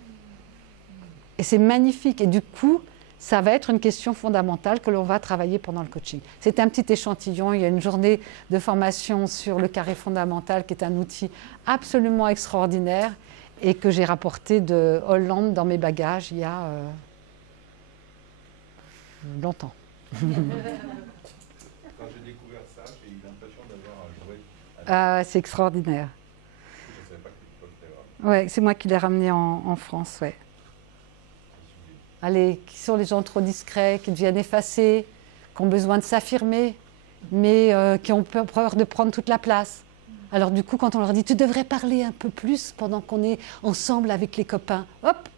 Et c'est magnifique. Et du coup, ça va être une question fondamentale que l'on va travailler pendant le coaching. C'est un petit échantillon. Il y a une journée de formation sur le carré fondamental, qui est un outil absolument extraordinaire et que j'ai rapporté de Hollande dans mes bagages il y a longtemps. Quand j'ai découvert ça, j'ai eu l'impression d'avoir joué. C'est extraordinaire. Je ne savais pas que tu pouvais le faire. Ouais, c'est moi qui l'ai ramené en France, ouais. Allez, qui sont les gens trop discrets, qui deviennent effacés, qui ont besoin de s'affirmer, mais qui ont peur de prendre toute la place. Alors du coup, quand on leur dit « tu devrais parler un peu plus pendant qu'on est ensemble avec les copains », hop,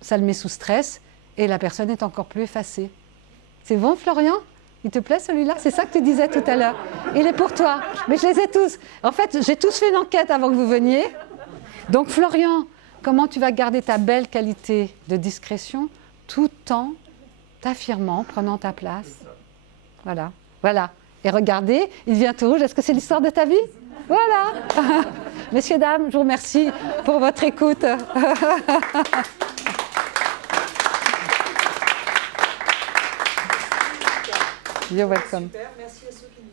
ça le met sous stress et la personne est encore plus effacée. C'est bon, Florian ? Il te plaît celui-là? C'est ça que tu disais tout à l'heure. Il est pour toi. Mais je les ai tous. En fait, j'ai tous fait une enquête avant que vous veniez. Donc Florian, comment tu vas garder ta belle qualité de discrétion tout en t'affirmant, prenant ta place? Voilà. Voilà. Et regardez, il devient tout rouge. Est-ce que c'est l'histoire de ta vie? Voilà. Messieurs, dames, je vous remercie pour votre écoute. You're welcome. Super, merci à ceux qui nous